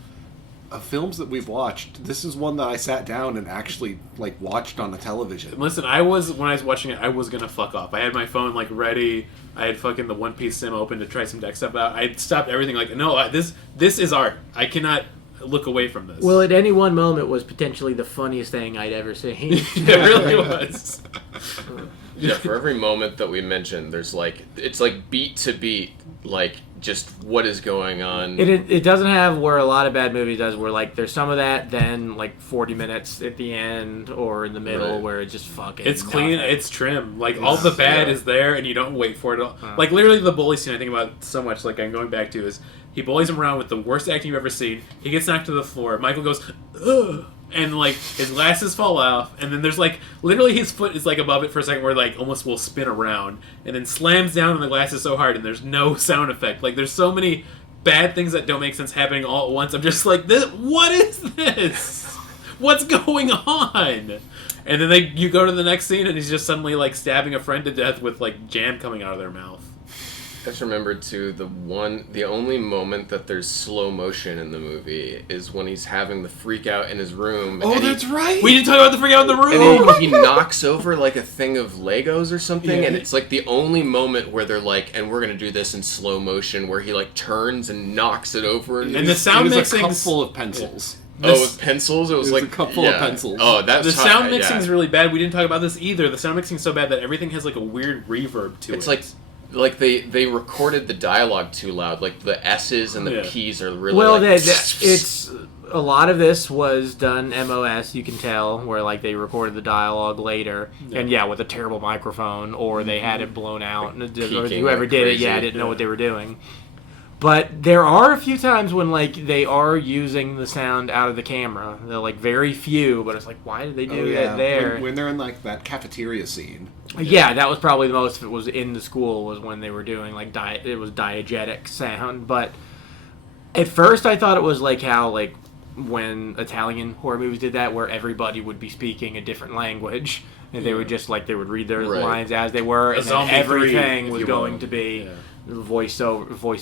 films that we've watched. This is one that I sat down and actually watched on the television. Listen, when I was watching it, I was gonna fuck off. I had my phone ready. I had fucking the One Piece sim open to try some deck stuff out. I stopped everything. No, this is art. I cannot look away from this. Well, at any one moment was potentially the funniest thing I'd ever seen. It really was. Yeah, for every moment that we mentioned, there's like it's like beat to beat, like just what is going on. It doesn't have where a lot of bad movies does, where like there's some of that, then like 40 minutes at the end or in the middle Right. where it just fucking. It's clean, nothing. it's trim. Like all the bad is there, and you don't wait for it. Like literally, the bully scene I think about so much. Like I'm going back to is he bullies him around with the worst acting you've ever seen. He gets knocked to the floor. Michael goes, ugh. And like his glasses fall off, and then there's like literally his foot is like above it for a second, where like almost will spin around, and then slams down on the glasses so hard, and there's no sound effect. Like there's so many bad things that don't make sense happening all at once. I'm just like, what is this? What's going on? And then you go to the next scene, and he's just suddenly like stabbing a friend to death with like jam coming out of their mouth. I just remembered too the only moment that there's slow motion in the movie is when he's having the freak out in his room. Oh, and that's right. We didn't talk about the freak out in the room. And he knocks over like a thing of Legos or something, Yeah. and it's like the only moment where they're like, and we're gonna do this in slow motion, where he like turns and knocks it over. And the sound it was a mixing cup full of pencils. with pencils, it was It was like a cup full of pencils. Oh, that's The sound mixing yeah. is really bad. We didn't talk about this either. The sound mixing is so bad that everything has like a weird reverb to it. It's like they recorded the dialogue too loud. Like the S's and the Yeah. P's are really Well, like, it's a lot of this was done MOS. You can tell where like they recorded the dialogue later, and with a terrible microphone, or they had it blown out, and or peaking whoever like did crazy. it, didn't know what they were doing. But there are a few times when like they are using the sound out of the camera. They're like very few, but it's like, why did they do that there? When they're in like that cafeteria scene. Yeah, that was probably the most. If it was in the school, was when they were doing like it was diegetic sound. But at first, I thought it was like how like when Italian horror movies did that, where everybody would be speaking a different language, and they would just like they would read their Right. lines as they were, and then Zombie 3, everything if was you going will. to be. Yeah. Voiced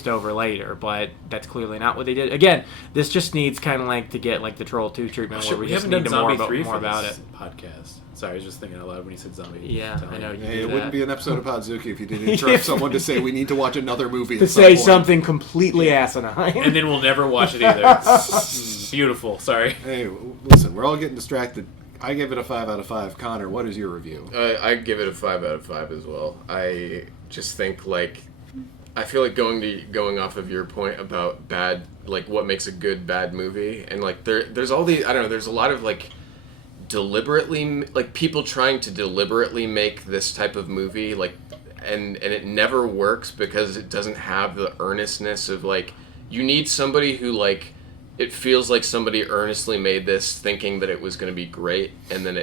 over later, but that's clearly not what they did. Again, this just needs kind of like to get like the Troll 2 treatment, where we just haven't need done to Zombie 3 more for about this it. podcast. Sorry, I was just thinking out loud when you said zombie. Yeah, I know. You Hey, do it wouldn't that. be an episode of Podzooky if you didn't interrupt someone to say we need to watch another movie. To at some say point. something completely asinine. And then we'll never watch it either. Beautiful. Sorry. Hey, listen, we're all getting distracted. I give it a 5 out of 5. Connor, what is your review? I give it a 5 out of 5 as well. I just think like I feel like going off of your point about bad, like what makes a good bad movie, and like there's all the I don't know, there's a lot of like deliberately like people trying to deliberately make this type of movie like, and it never works because it doesn't have the earnestness of like you need somebody who like. It feels like somebody earnestly made this thinking that it was going to be great, and then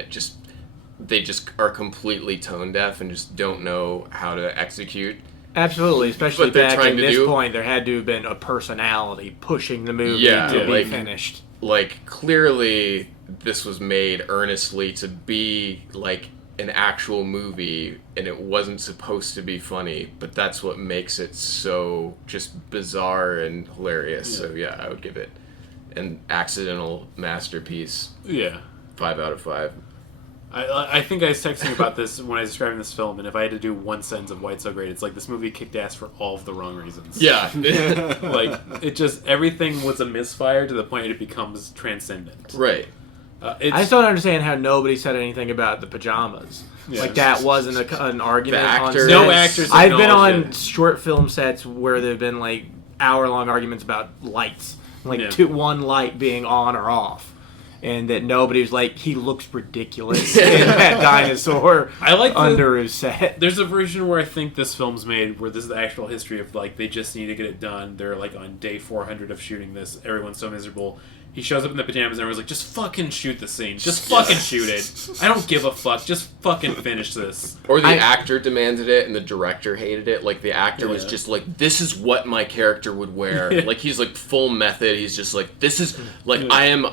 they just are completely tone deaf and just don't know how to execute. Absolutely, especially But they're back trying at to this do- point, there had to have been a personality pushing the movie Yeah, to be like- finished. Like, clearly this was made earnestly to be like an actual movie, and it wasn't supposed to be funny, but that's what makes it so just bizarre and hilarious. So yeah, I would give it an accidental masterpiece. Yeah. 5 out of 5. I think I was texting you about this when I was describing this film, and if I had to do one sentence of why it's so great, it's like this movie kicked ass for all of the wrong reasons. Yeah. Like, it just, everything was a misfire to the point it becomes transcendent. Right. It's, I still don't understand how nobody said anything about the pajamas. Yeah. Like that wasn't an argument. The on actors- set. No actors I've been acknowledged on it. short film sets where there've been like hour-long arguments about lights, like Yeah. one light being on or off, and that nobody was like, he looks ridiculous in that dinosaur I like the- under his set. There's a version where I think this film's made where this is the actual history of, like, they just need to get it done. They're, like, on day 400 of shooting this. Everyone's so miserable. He shows up in the pajamas and everyone's like, just fucking shoot the scene. Just fucking shoot it. I don't give a fuck. Just fucking finish this. Or the actor demanded it and the director hated it. Like, the actor was Yeah. just like, this is what my character would wear. Like, he's like full method. He's just like, this is, like, I am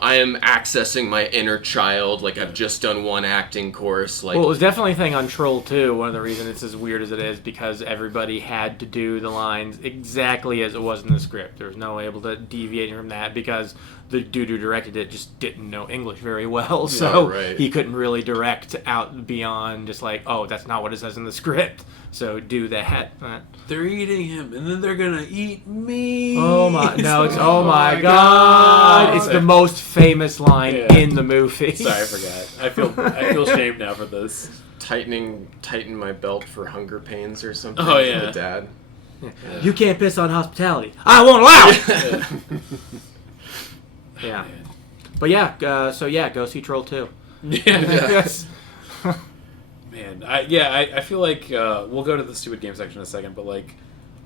accessing my inner child. Like, I've just done one acting course. Like, Well, it was definitely a thing on Troll 2. One of the reasons it's as weird as it is because everybody had to do the lines exactly as it was in the script. There was no way able to deviate from that because the dude who directed it just didn't know English very well, so right. he couldn't really direct out beyond just like, oh, that's not what it says in the script, so do that. They're eating him, and then they're gonna eat me. Oh my, no, it's oh my god! It's the most famous line Yeah. in the movie. Sorry, I forgot. I feel shamed now for this. tighten my belt for hunger pains or something. Oh, from yeah. the dad. You can't piss on hospitality. I won't allow it. Yeah. But yeah, go see Troll 2. Yeah. Yes. Man, I feel like we'll go to the stupid game section in a second, but like,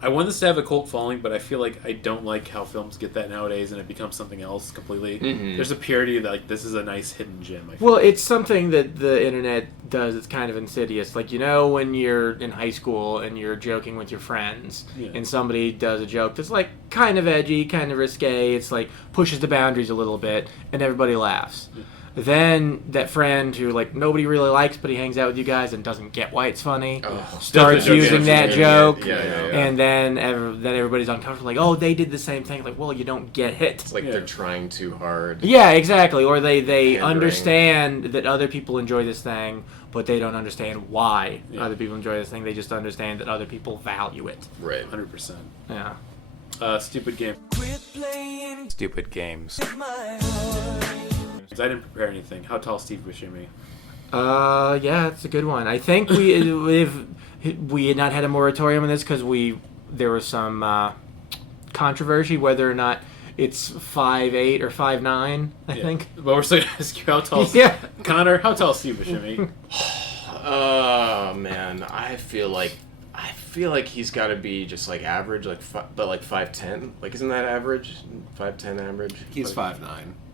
I want this to have a cult following, but I feel like I don't like how films get that nowadays, and it becomes something else completely. Mm-hmm. There's a purity that like this is a nice hidden gem. I feel. Well, it's something that the internet does. It's kind of insidious. Like, when you're in high school and you're joking with your friends, Yeah. and somebody does a joke that's like kind of edgy, kind of risque. It's like pushes the boundaries a little bit, and everybody laughs. Yeah. Then that friend who like nobody really likes, but he hangs out with you guys and doesn't get why it's funny, starts Doesn't using get that it. joke, Yeah. and then everybody's uncomfortable. Like, oh, they did the same thing. Like, well, you don't get it. It's like they're trying too hard. Yeah, exactly. Or they Pandering. understand that other people enjoy this thing, but they don't understand why Yeah. other people enjoy this thing. They just understand that other people value it. Right. 100%. Yeah. Stupid game. Stupid games. I didn't prepare anything. How tall Steve Buscemi? Yeah, it's a good one. I think if we had not had a moratorium on this because there was some controversy whether or not it's 5'8" or 5'9", I think. But we're still gonna ask you how tall. Yeah. Connor, how tall Steve Buscemi? Oh man, I feel like he's got to be just like average, but like 5'10". Like, isn't that average? 5'10" average. He's 5'9".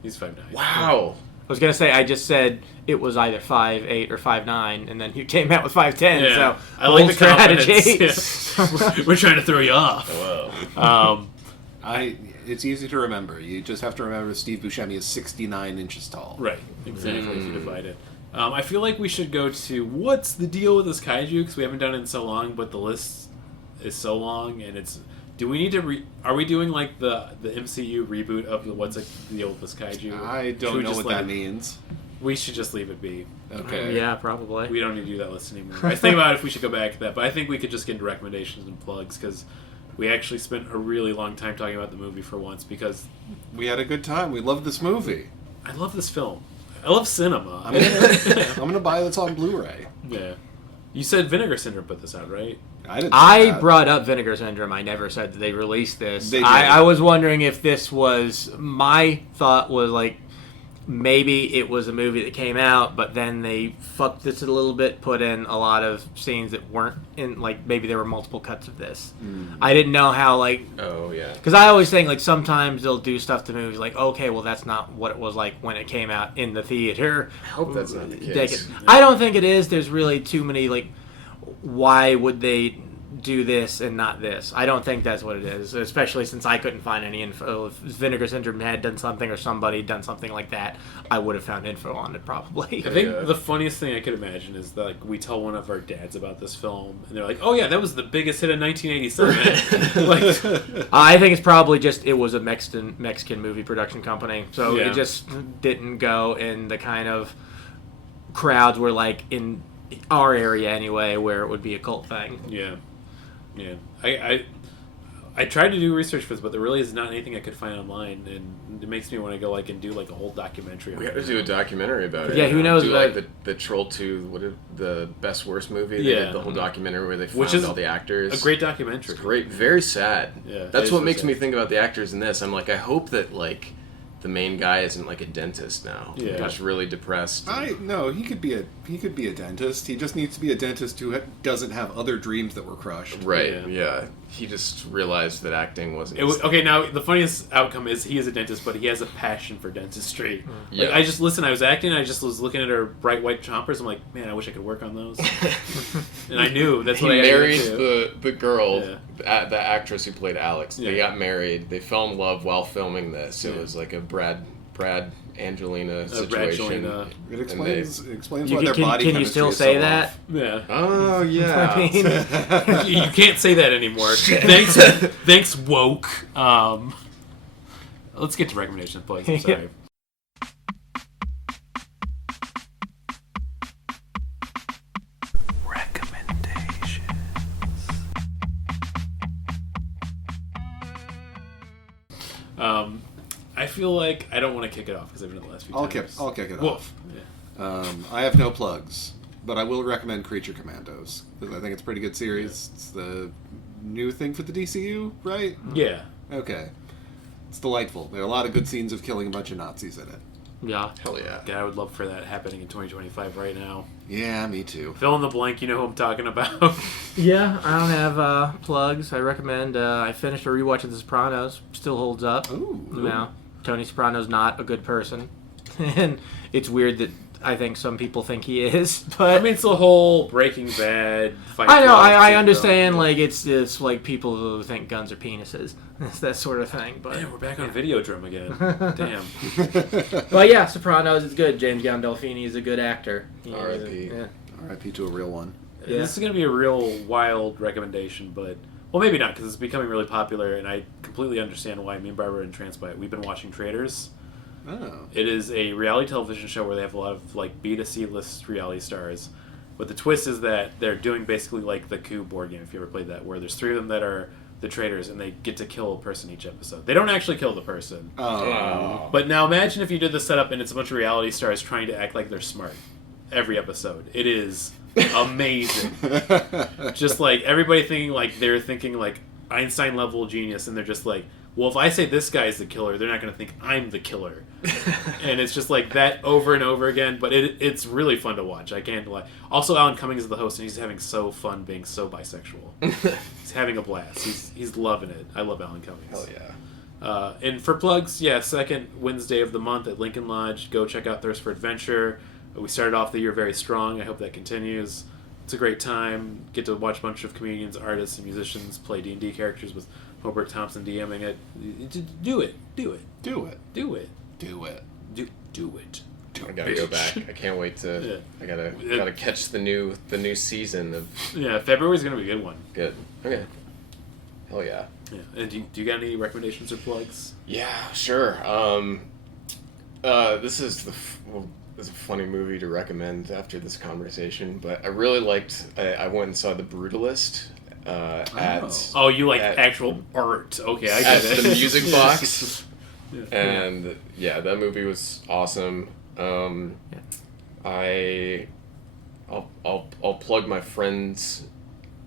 He's 5'9". Wow. I was gonna say I just said it was either 5'8" or 5'9", and then you came out with 5'10". Yeah. So I like bold the strategy. confidence. Yeah. We're trying to throw you off. Whoa. It's easy to remember. You just have to remember Steve Buscemi is 69 inches tall. Right. Exactly. If you divide it. I feel like we should go to what's the deal with this kaiju, because we haven't done it in so long, but the list is so long, and it's. Do we need to? Are we doing like the MCU reboot of the what's the deal with this kaiju? I Should don't we know just what let that it- means. We should just leave it be. Okay. Yeah, probably. We don't need to do that list anymore. I was thinking about if we should go back to that, but I think we could just get into recommendations and plugs, because we actually spent a really long time talking about the movie for once, because We had a good time. We loved this movie. I love this film. I love cinema. I'm gonna buy this on Blu-ray. Yeah. You said Vinegar Syndrome put this out, right? I didn't. say I that. brought up Vinegar Syndrome. I never said that they released this. They did. I was wondering if this was... My thought was, like, maybe it was a movie that came out, but then they fucked this a little bit, put in a lot of scenes that weren't in... Like, maybe there were multiple cuts of this. I didn't know how, like... Oh yeah. Because I always think, like, sometimes they'll do stuff to movies, like, okay, well, that's not what it was like when it came out in the theater. I hope that's not the Decade. case. I don't think it is. There's really too many, like, why would they do this and not this? I don't think that's what it is, especially since I couldn't find any info. If Vinegar Syndrome had done something or somebody done something like that, I would have found info on it probably. I think Yeah. the funniest thing I could imagine is that like we tell one of our dads about this film, and they're like, "Oh yeah, that was the biggest hit in 1987." Like, I think it's probably just it was a Mexican movie production company, so Yeah. it just didn't go in the kind of crowds where like in our area anyway, where it would be a cult thing. yeah. I tried to do research for this, but there really is not anything I could find online, and it makes me want to go like and do like a whole documentary. On We have it. to do a documentary about it. Yeah, who knows Do about- like the Troll 2, the best worst movie. They Yeah. did the whole documentary where they found Which is all the actors. A great documentary. It's great, very sad. Yeah, it That's is what so makes sad. me think about the actors in this. I'm like, I hope that like the main guy isn't like a dentist now. Yeah. Just really depressed. No, he could be a dentist. He just needs to be a dentist who doesn't have other dreams that were crushed. Right. Yeah. Yeah. He just realized that acting wasn't. It was, okay, now the funniest outcome is he is a dentist, but he has a passion for dentistry. Like, Yeah. I was acting, and I just was looking at her bright white chompers. I'm like, man, I wish I could work on those. And I knew that's He what I married had to do. the girl, Yeah. the actress who played Alex. They Yeah. got married. They fell in love while filming this. It Yeah. was like a Brad Brad Angelina situation. Angelina. It And explains You why their body can you chemistry still is say so that? off. Yeah. Oh I yeah. mean, You can't say that anymore. Thanks, woke. Let's get to recommendations, please. I'm sorry. I feel like I don't want to kick it off because I've done the last few I'll times. kick it Wolf. off. Yeah. I have no plugs. but I will recommend Creature Commandos, because I think it's a pretty good series. It's the new thing for the DCU, right? Yeah. Okay. It's delightful. There are a lot of good scenes of killing a bunch of Nazis in it. Yeah. Hell yeah. God, I would love for that happening in 2025 right now. Yeah, me too. Fill in the blank, you know who I'm talking about. Yeah, I don't have plugs. I recommend. I finished a rewatch of The Sopranos. Still holds up. Ooh. Now, Tony Soprano's not a good person, and it's weird that I think some people think he is. But I mean, it's the whole Breaking Bad fight. I know. Club I syndrome. understand. Like it's like people who think guns are penises. It's that sort of thing. But Man, we're back on Videodrome again. Damn. But yeah, Sopranos is good. James Gandolfini is a good actor. R.I.P. Yeah. R.I.P. to a real one. Yeah. This is going to be a real wild recommendation, but... Well, maybe not, because it's becoming really popular, and I completely understand why. Me and Barbara and Transplant, we've been watching Traders. Oh. It is a reality television show where they have a lot of like B to C list reality stars. But the twist is that they're doing basically like the Coup board game, if you ever played that, where there's 3 of them that are the traitors, and they get to kill a person each episode. They don't actually kill the person. Oh. But now imagine if you did the setup and it's a bunch of reality stars trying to act like they're smart every episode. It is amazing. Just like everybody thinking like they're thinking like Einstein level genius, and they're just like, well, if I say this guy's the killer, they're not going to think I'm the killer. And it's just like that over and over again, but it's really fun to watch. I can't lie. Also, Alan Cummings is the host, and he's having so fun being so bisexual. He's having a blast. He's loving it. I love Alan Cummings. Hell yeah. And for plugs, yeah, second Wednesday of the month at Lincoln Lodge. Go check out Thirst for Adventure. We started off the year very strong. I hope that continues. It's a great time. Get to watch a bunch of comedians, artists, and musicians play D&D characters with Hobart Thompson DMing it. Do it. Do it. Do it. Do it. Do it. Do it. I gotta go back. I can't wait to. Yeah. I gotta catch the new season of. Yeah, February's gonna be a good one. Good. Okay. Hell yeah. Yeah. And do you got any recommendations or plugs? Yeah, sure. This is it's a funny movie to recommend after this conversation, but I really liked. I went and saw The Brutalist at. Oh, you like at, actual art? Okay, I at get it. the Music Box, Yeah. and yeah, that movie was awesome. I'll plug my friend's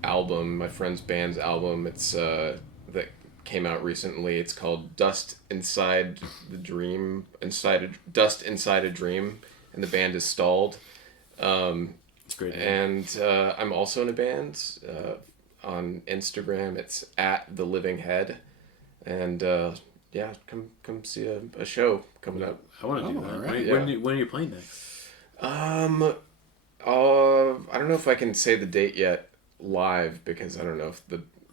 band's album. It's that came out recently. It's called Dust Inside a Dream, and the band is Stalled. It's great. And I'm also in a band on Instagram. It's at The Living Head, and yeah, come see a show coming up. I want to do that. right. When are you playing next? I don't know if I can say the date yet live, because I don't know if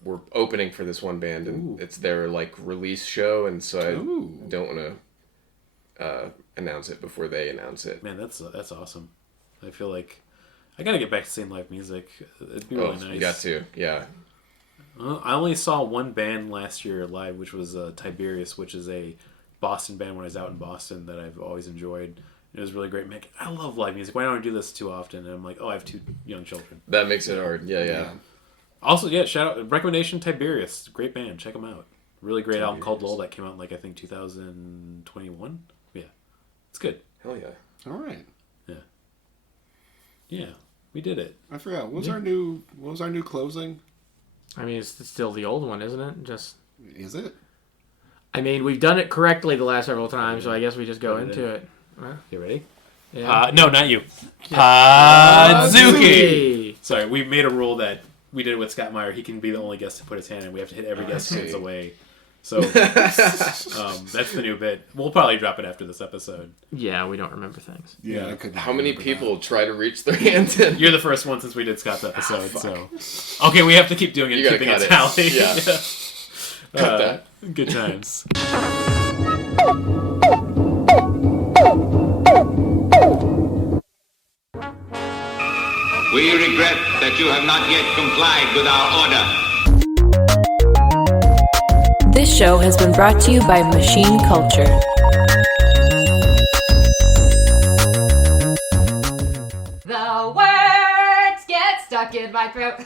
we're opening for this one band, and it's their like release show, and so I don't want to announce it before they announce it. Man, that's awesome. I feel like I gotta get back to seeing live music. It'd be really nice. You got to, yeah. I only saw one band last year live, which was Tiberius, which is a Boston band when I was out in Boston that I've always enjoyed. It was really great. Man, I love live music. Why don't I do this too often? And I'm like, I have 2 young children. That makes it hard. Yeah. Also, yeah, shout out, recommendation, Tiberius. Great band. Check them out. Really great album called Lull that came out in like, I think 2021. Yeah. It's good. Hell yeah. All right. Yeah. We did it. I forgot. What was our new closing? I mean, it's still the old one, isn't it? Just. Is it? I mean, we've done it correctly the last several times, so I guess we just go into it. You ready? Yeah. No, not you. Podzooky! Podzooky! Sorry, we made a rule that we did it with Scott Meyer. He can be the only guest to put his hand in. We have to hit every guest's hands away. So that's the new bit. We'll probably drop it after this episode. Yeah, we don't remember things. Yeah. I couldn't How many remember people try to reach their hands in? You're the first one since we did Scott's episode. So okay, we have to keep doing it, You gotta keeping cut it it. tally. Yeah. Cut that. Good times. We regret that you have not yet complied with our order. This show has been brought to you by Machine Culture. The words get stuck in my throat.